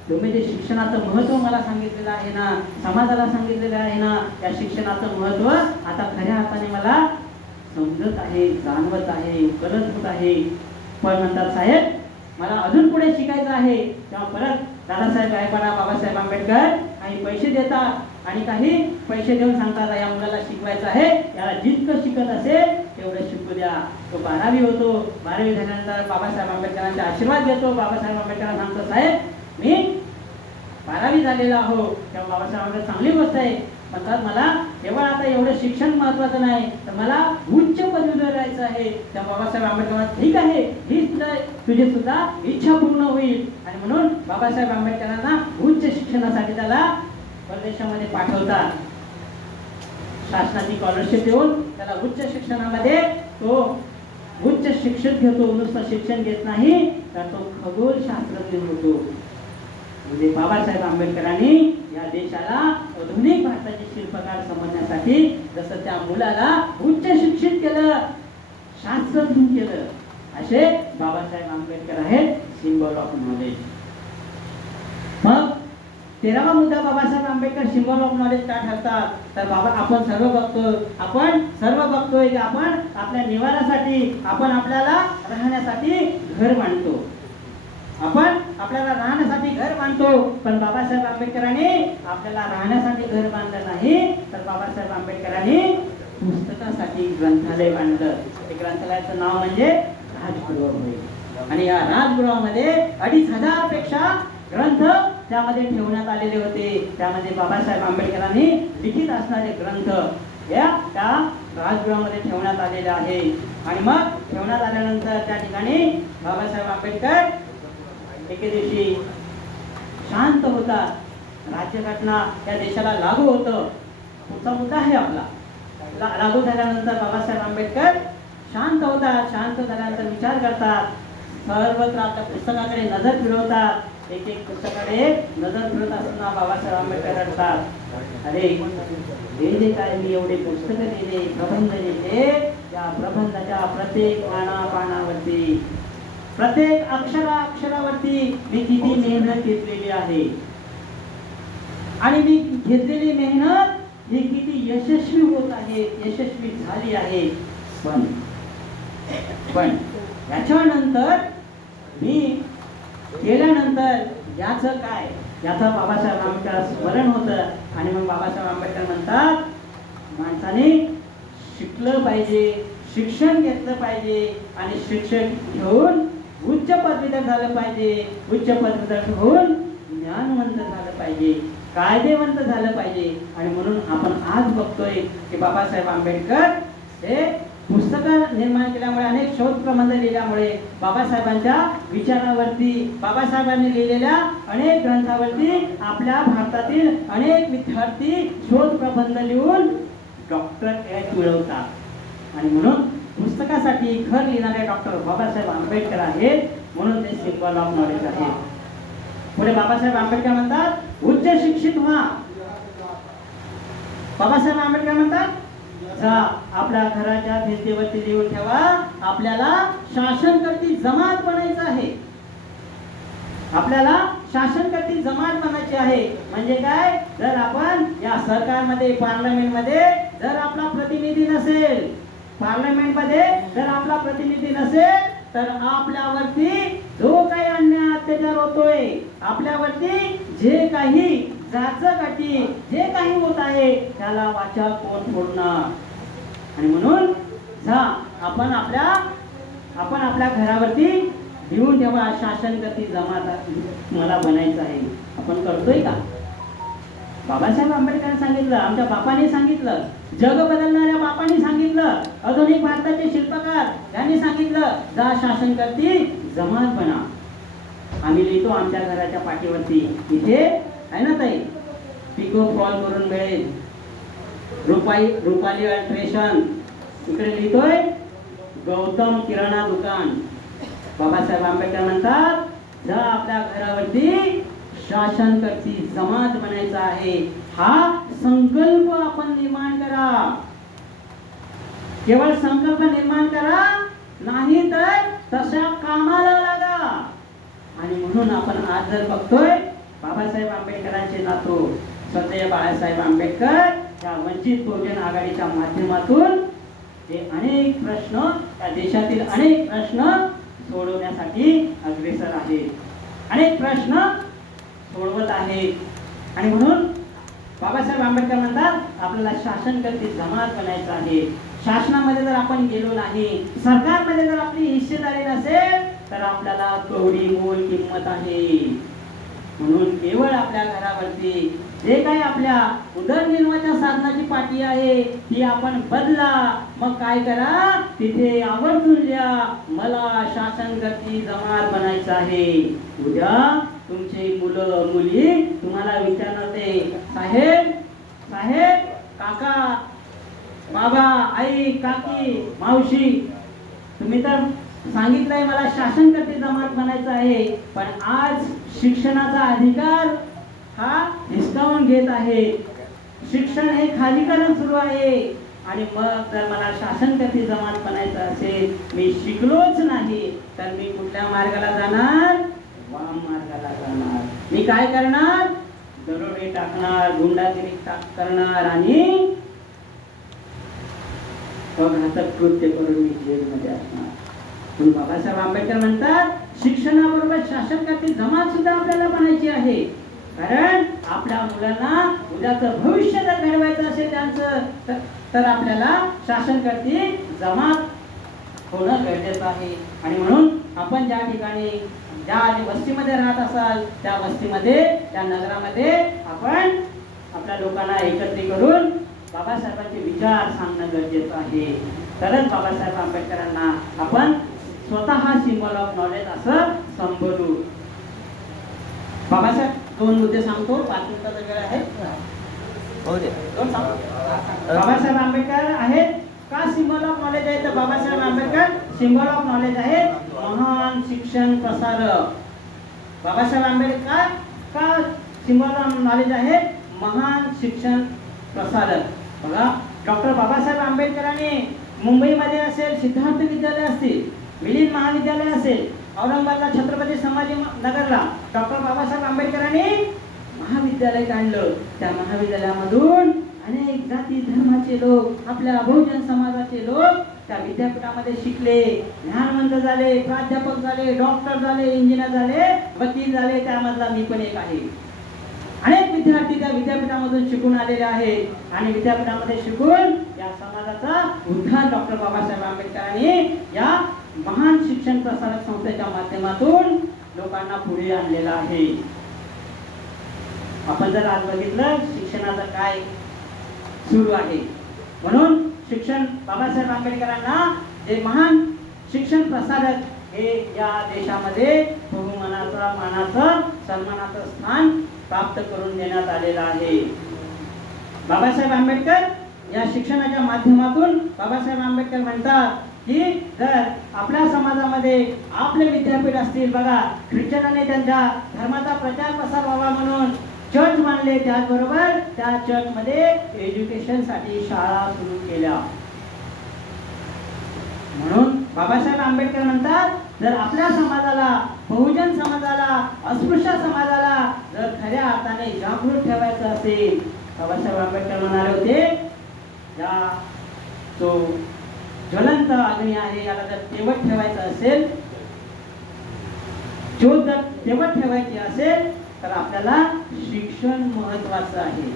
तुम्ही जे शिक्षणाचं महत्त्व मला सांगितलेलं आहे ना, समाजाला सांगितलेलं आहे ना, त्या शिक्षणाचं महत्त्व आता खऱ्या अर्थाने मला समजत आहे, जाणवत आहे, कळत होत आहे. पण म्हणतात साहेब मला अजून पुढे शिकायचं आहे. तेव्हा परत दादासाहेब गायकवाड बाबासाहेब आंबेडकर काही पैसे देतात आणि काही पैसे देऊन सांगतात या मुलाला शिकवायचं आहे, याला जितकं शिकत असेल तेवढं शिकू द्या. तो 12वी होतो. 12वी झाल्यानंतर बाबासाहेब आंबेडकरांचा आशीर्वाद घेतो. बाबासाहेब आंबेडकरांना सांगतो साहेब मी 12वी झालेला आहो. तेव्हा बाबासाहेब आंबेडकर चांगली गोष्ट आहे म्हणतात मला केवळ आता एवढं शिक्षण महत्वाचं नाही तर मला उच्च पदवीवर राहायचं आहे. तेव्हा बाबासाहेब आंबेडकर म्हणतात ठीक आहे ही तुझी सुद्धा इच्छा पूर्ण होईल. आणि म्हणून बाबासाहेब आंबेडकरांना उच्च शिक्षणासाठी त्याला परदेशामध्ये पाठवतात. शासनाची स्कॉलरशिप देऊन त्याला उच्च शिक्षणामध्ये तो उच्च शिक्षण घेतो. नुसतं शिक्षण घेत नाही तर तो खगोलशास्त्रज्ञ होतो. म्हणजे बाबासाहेब आंबेडकरांनी या देशाला आधुनिक भारताचे शिल्पकार समजण्यासाठी जसं त्या मुलाला उच्च शिक्षित केलं, शास्त्रज्ञ केलं, असे बाबासाहेब आंबेडकर आहेत सिम्बॉल ऑफ नॉलेज. मग 13वा मुद्दा Babasaheb Ambedkar symbol of knowledge का ठरतात तर आपण सर्व बघतोय की आपण आपल्या निवारासाठी, आपण आपल्याला राहण्यासाठी घर बांधतो. आपण आपल्याला राहण्यासाठी घर बांधतो, पण बाबासाहेब आंबेडकरांनी आपल्याला राहण्यासाठी घर बांधलं नाही, तर बाबासाहेब आंबेडकरांनी पुस्तकासाठी ग्रंथालय बांधलं. ते ग्रंथालयाचं नाव म्हणजे राजगृह होय. आणि या राजगृहामध्ये 2500 पेक्षा ग्रंथ त्यामध्ये ठेवण्यात आलेले होते. त्यामध्ये बाबासाहेब आंबेडकरांनी लिखित असणारे ग्रंथ त्या राजगृहामध्ये ठेवण्यात आलेले आहे. आणि मग ठेवण्यात आल्यानंतर त्या ठिकाणी बाबासाहेब आंबेडकर एके दिवशी शांत होतात. राज्यघटना या देशाला लागू होतं, पुढचा मुद्दा आहे आपला. लागू झाल्यानंतर बाबासाहेब आंबेडकर शांत होतात. शांत झाल्यानंतर विचार करतात, सर्वत्र आपल्या पुस्तकाकडे नजर फिरवतात. एक एक पुस्तकाकडे नजर फिरवत असताना बाबासाहेब आंबेडकर रडतात, अरे हे काय मी एवढे पुस्तकं लिहिले, प्रबंध लिहिले, त्या प्रबंधाच्या प्रत्येक पानावरती, प्रत्येक अक्षरावरती मी किती मेहनत घेतलेली आहे, आणि मी घेतलेली मेहनत ही किती यशस्वी होत आहे, यशस्वी झाली आहे. पण याच्यानंतर मी गेल्यानंतर याचं काय, याचा बाबासाहेब आंबेडकर स्मरण होतं. आणि मग बाबासाहेब आंबेडकर म्हणतात, माणसाने शिकलं पाहिजे, शिक्षण घेतलं पाहिजे, आणि शिक्षण घेऊन उच्च पदवीधर झालं पाहिजे, उच्च पदवीधर होऊन ज्ञानवंत झालं पाहिजे, कायदेवंत झालं पाहिजे. आणि म्हणून आपण आज बघतोय की बाबासाहेब आंबेडकर हे पुस्तकं निर्माण केल्यामुळे, अनेक शोध प्रबंध लिहिल्यामुळे, बाबासाहेबांच्या विचारावरती, बाबासाहेबांनी लिहिलेल्या अनेक ग्रंथावरती आपल्या भारतातील अनेक विद्यार्थी शोध प्रबंध लिहून डॉक्टरेट मिळवतात. आणि म्हणून पुस्तकासाठी घर लिहिणारे डॉक्टर बाबासाहेब आंबेडकर आहेत, म्हणून ते सिम्बॉल ऑफ नॉलेज आहे. पुढे बाबासाहेब आंबेडकर म्हणतात, उच्च शिक्षित व्हा. बाबासाहेब आंबेडकर म्हणतात, आपल्या घराच्या भिंतीवरती लिहून ठेवा, आपल्याला शासनकर्ती जमात बनायचं आहे. आपल्याला शासनकर्ती जमात बनायची आहे. म्हणजे काय, जर आपण या सरकारमध्ये, पार्लमेंटमध्ये जर आपला प्रतिनिधी नसेल, पार्लमेंटमध्ये जर आपला प्रतिनिधी नसेल, तर आपल्यावरती जो काही अन्याय अत्याचार होतोय, आपल्यावरती जे काही जाचकाठी जे काही होत आहे, त्याला वाचा कोण फोडणार. आणि म्हणून आपण आपल्या घरावरती लिहून ठेवा, शासनकर्ती जमात मला बनायचं आहे. आपण करतोय का? बाबासाहेब आंबेडकरांनी सांगितलं, आमच्या बापाने सांगितलं, जग बदलणाऱ्या बापाने सांगितलं, आधुनिक भारताचे शिल्पकार यांनी सांगितलं, जा शासनकर्ती जमात बना. आम्ही लिहितो आमच्या घराच्या पाठीवरती, इथे आहे ना ताई, पिको फॉल करून मिळेल, रुपाली अल्ट्रेशन, इकडे लिहितोय गौतम किराणा दुकान. बाबासाहेब आंबेडकर म्हणतात, जा आपल्या घरावरती शासनकर्ती जमात बनायचा आहे. हा संकल्प आपण निर्माण करा, केवळ संकल्प निर्माण करा, नाही तर तशा कामाला लागा. आणि म्हणून आपण आज जर बघतोय, बाबासाहेब आंबेडकरांचे नातू स्वर्गीय बाळासाहेब आंबेडकर या वंचित बहुजन आघाडीच्या माध्यमातून हे अनेक प्रश्न, या देशातील अनेक प्रश्न सोडवण्यासाठी अग्रेसर आहेत, अनेक प्रश्न सोडवत आहेत. आणि म्हणून बाबासाहेब आंबेडकर म्हणतात, आपल्याला शासनकर्ती जमात बनायचं आहे. शासनामध्ये जर आपण गेलो नाही, सरकारमध्ये जर आपली हिस्सेदारी नसेल, तर आपल्याला कवडी मोल किंमत आहे. म्हणून केवळ आपल्या घरावरती जे काही आपल्या उदरनिर्वाहाच्या साधनाची पाठी आहे, ती आपण बदला. मग काय करा, तिथे आवर्जून लिहा, मला शासनकर्ती जमात बनायचं आहे. उद्या तुमचे मुलं मुली तुम्हाला विचारणार, ते साहेब, काका, बाबा, आई, काकी, मावशी, तुम्ही तर सांगितलंय मला शासनकर्ती जमात बनायचं आहे, पण आज शिक्षणाचा अधिकार हा हिसकावून घेत आहे. शिक्षण हे खालीकरण सुरू आहे. आणि मग जर मला शासनकर्ती जमात बनायचं असेल, मी शिकलोच नाही, तर मी कुठल्या मार्गाला जाणार? वाम मार्गाला जाणार. मी काय करणार? दरोडे टाकणार, गुंडागिरी करणार, आणि घातक कृत्य करून मी जेलमध्ये असणार. पण बाबासाहेब आंबेडकर म्हणतात, शिक्षणाबरोबर शासनकर्ती जमात सुद्धा आपल्याला बनायची आहे. कारण आपल्या मुलांना उद्याचं भविष्य जर घडवायचं असेल त्यांचं तर आपल्याला शासनकर्ती जमात होणं गरजेचं आहे. आणि म्हणून आपण ज्या ठिकाणी ज्या वस्तीमध्ये राहत असाल त्या वस्तीमध्ये त्या नगरामध्ये आपण आपल्या लोकांना एकत्रित करून बाबासाहेबांचे विचार सांगणं गरजेचं आहे. तरच बाबासाहेब आंबेडकरांना आपण स्वतः सिम्बॉल ऑफ नॉलेज असं संबोधू. बाबासाहेब दोन मुद्दे सांगतो, 5 मिनिटाचा वेळ आहे. बाबासाहेब आंबेडकर आहेत का सिम्बॉल ऑफ नॉलेज आहे? तर Babasaheb Ambedkar symbol of knowledge आहेत, महान शिक्षण प्रसारक. बाबासाहेब आंबेडकर का सिम्बॉल ऑफ नॉलेज आहे? महान शिक्षण प्रसारक. बघा, डॉक्टर बाबासाहेब आंबेडकरांनी मुंबईमध्ये असेल सिद्धार्थ विद्यालय असतील, मिलिंद महाविद्यालय असेल, औरंगाबादला छत्रपती संभाजी नगरला डॉक्टर बाबासाहेब आंबेडकरांनी महाविद्यालय काढलं. त्या महाविद्यालयामधून अनेक जाती धर्माचे लोक, आपल्या बहुजन समाजाचे लोक त्या विद्यापीठामध्ये शिकले, ज्ञानवंत झाले, प्राध्यापक झाले, डॉक्टर झाले, इंजिनियर झाले, वकील झाले. त्यामधला मी पण एक आहे. अनेक विद्यार्थी त्या विद्यापीठामधून शिकून आलेले आहेत आणि विद्यापीठामध्ये शिकून या समाजाचा उद्धार डॉक्टर बाबासाहेब आंबेडकरांनी या महान शिक्षण प्रसारक संस्थेच्या माध्यमातून लोकांना पुढे आणलेला आहे. आपण जर आज बघितलं शिक्षणाचं काय सुरू आहे, म्हणून शिक्षण बाबासाहेब आंबेडकरांना जे महान शिक्षण प्रसारक हे या देशामध्ये बहुमानाचं मानाचं सन्मानाचं स्थान प्राप्त करून देण्यात आलेलं आहे. बाबासाहेब आंबेडकर या शिक्षणाच्या माध्यमातून बाबासाहेब आंबेडकर म्हणतात की जर आपल्या समाजामध्ये आपले विद्यापीठ असतील, बघा ख्रिश्चनाने त्यांच्या धर्माचा प्रचार प्रसार व्हावा म्हणून चर्च मानले, त्याचबरोबर त्या चर्चमध्ये एज्युकेशन साठी शाळा सुरू केल्या. म्हणून बाबासाहेब आंबेडकर म्हणतात जर आपल्या समाजाला, बहुजन समाजाला, अस्पृश्य समाजाला जर खऱ्या अर्थाने जागृत ठेवायचं असेल, बाबासाहेब आंबेडकर म्हणाले होते या जो ज्वलंत अग्नी आहे याला जर तेवत ठेवायचं असेल, ज्योत जर तेवत ठेवायची असेल तर आपल्याला शिक्षण महत्वाचं आहे.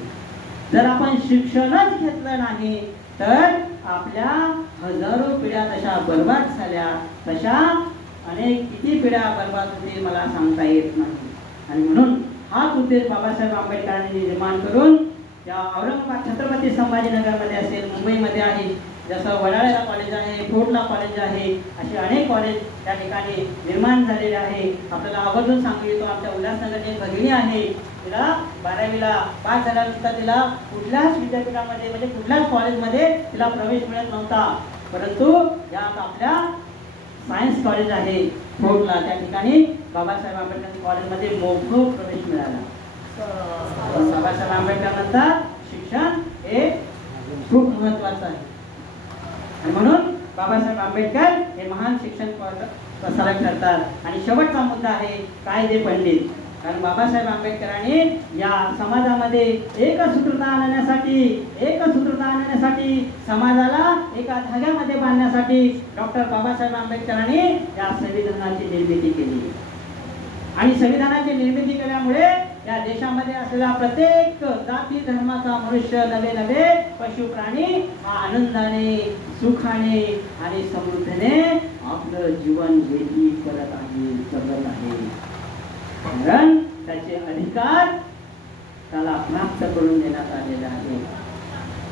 जर आपण शिक्षणच घेतलं नाही तर आपल्या हजारो पिढ्या तशा बर्बाद झाल्या, तशा अनेक किती पिढ्या बर्बाद होतील मला सांगता येत नाही. आणि म्हणून हाच उद्देश बाबासाहेब आंबेडकरांनी निर्माण करून या औरंगाबाद छत्रपती संभाजीनगरमध्ये असेल, मुंबईमध्ये आहे, जसं वडाळ्याला कॉलेज आहे, फोर्टला कॉलेज आहे, असे अनेक कॉलेज त्या ठिकाणी निर्माण झालेले आहे. आपल्याला आवर्जून सांगू येतो आमच्या उल्हासनगरची भगिनी आहे, तिला 12वीला पास झाल्यानंतर तिला कुठल्याच विद्यापीठामध्ये म्हणजे कुठल्याच कॉलेजमध्ये तिला प्रवेश मिळत नव्हता, परंतु यात आपल्या सायन्स कॉलेज आहे फोर्टला, त्या ठिकाणी बाबासाहेब आंबेडकर कॉलेजमध्ये मोफत प्रवेश मिळाला. बाबासाहेब आंबेडकर म्हणतात शिक्षण हे खूप महत्वाचं आहे. आणि म्हणून बाबासाहेब आंबेडकर हे महान शिक्षण प्रसारक ठरतात. आणि शेवटचा मुद्दा आहे कायदे पंडित. कारण बाबासाहेब आंबेडकरांनी या समाजामध्ये एकसूत्रता आणण्यासाठी समाजाला एका धाग्यामध्ये बांधण्यासाठी डॉक्टर बाबासाहेब आंबेडकरांनी या संविधानाची निर्मिती केली. आणि संविधानाची निर्मिती केल्यामुळे या देशामध्ये असलेला प्रत्येक जाती धर्माचा मनुष्य, नवे नवे पशु प्राणी हा आनंदाने, सुखाने आणि समृद्धीने आपलं जीवन व्यतीत करत आहे. कारण त्याचे अधिकार त्याला प्राप्त करून देण्यात आलेले आहे.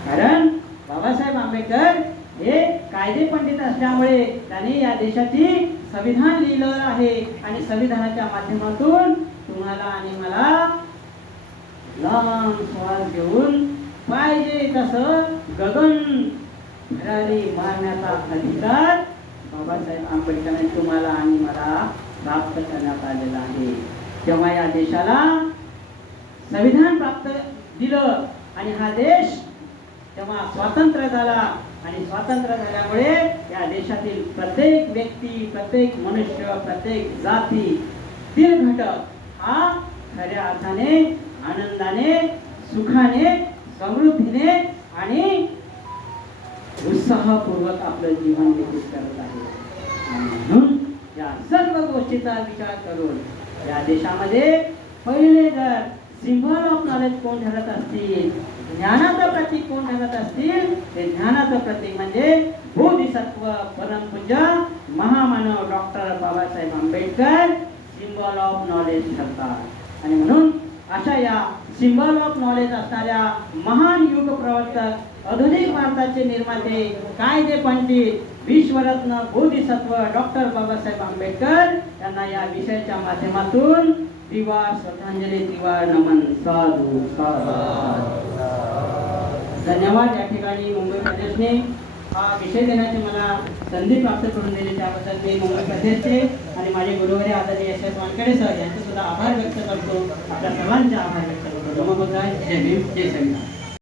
कारण बाबासाहेब आंबेडकर हे कायदे पंडित असल्यामुळे त्यांनी या देशाची संविधान लिहिलं आहे आणि संविधानाच्या माध्यमातून तुम्हाला आणि मला लांब श्वास घेऊन पाहिजे तसं गगन भरारी मारण्याचा अधिकार बाबासाहेब आंबेडकरांनी तुम्हाला आणि मला प्राप्त करण्यात आलेला आहे. तेव्हा या देशाला संविधान प्राप्त दिलं आणि हा देश तेव्हा स्वातंत्र्य झाला. आणि स्वातंत्र्य झाल्यामुळे या देशातील प्रत्येक व्यक्ती, प्रत्येक मनुष्य, प्रत्येक जातीतील घटक हा खऱ्या अर्थाने आनंदाने, सुखाने, समृद्धीने आणि उत्साहपूर्वक आपलं जीवन व्यतीत करत आहे. म्हणून या सर्व गोष्टीचा विचार करून या देशामध्ये पहिले जर सिम्बॉल ऑफ नॉलेज कोण ठरत असतील, ज्ञानाचं प्रतीक कोण ठरत असतील, ते ज्ञानाचं प्रतीक म्हणजे बोधिसत्व परमपूज्य महामानव doctor Babasaheb Ambedkar symbol of knowledge ठरतात. आणि म्हणून अशा या सिम्बॉल ऑफ नॉलेज असणाऱ्या महान युग प्रवर्तक आधुनिक भारताचे निर्माते कायदे पंडित विश्वरत्न बोधिसत्व डॉक्टर बाबासाहेब आंबेडकर यांना या विषयाच्या माध्यमातून त्रिवार श्रद्धांजली त्रिवार नमन. साधू साधू. धन्यवाद. या ठिकाणी मुंबई प्रदेशने हा विषय देण्याची मला संधी प्राप्त करून दिली त्याबद्दल मी मुंबई प्रदेशचे आणि माझे गुरुवारी आदरणीय यशवंत वानखेडे सर यांचे सुद्धा आभार व्यक्त करतो. आपल्या सर्वांचे आभार व्यक्त करतो. नमो बुद्धाय. जय भीम. जय संविधान.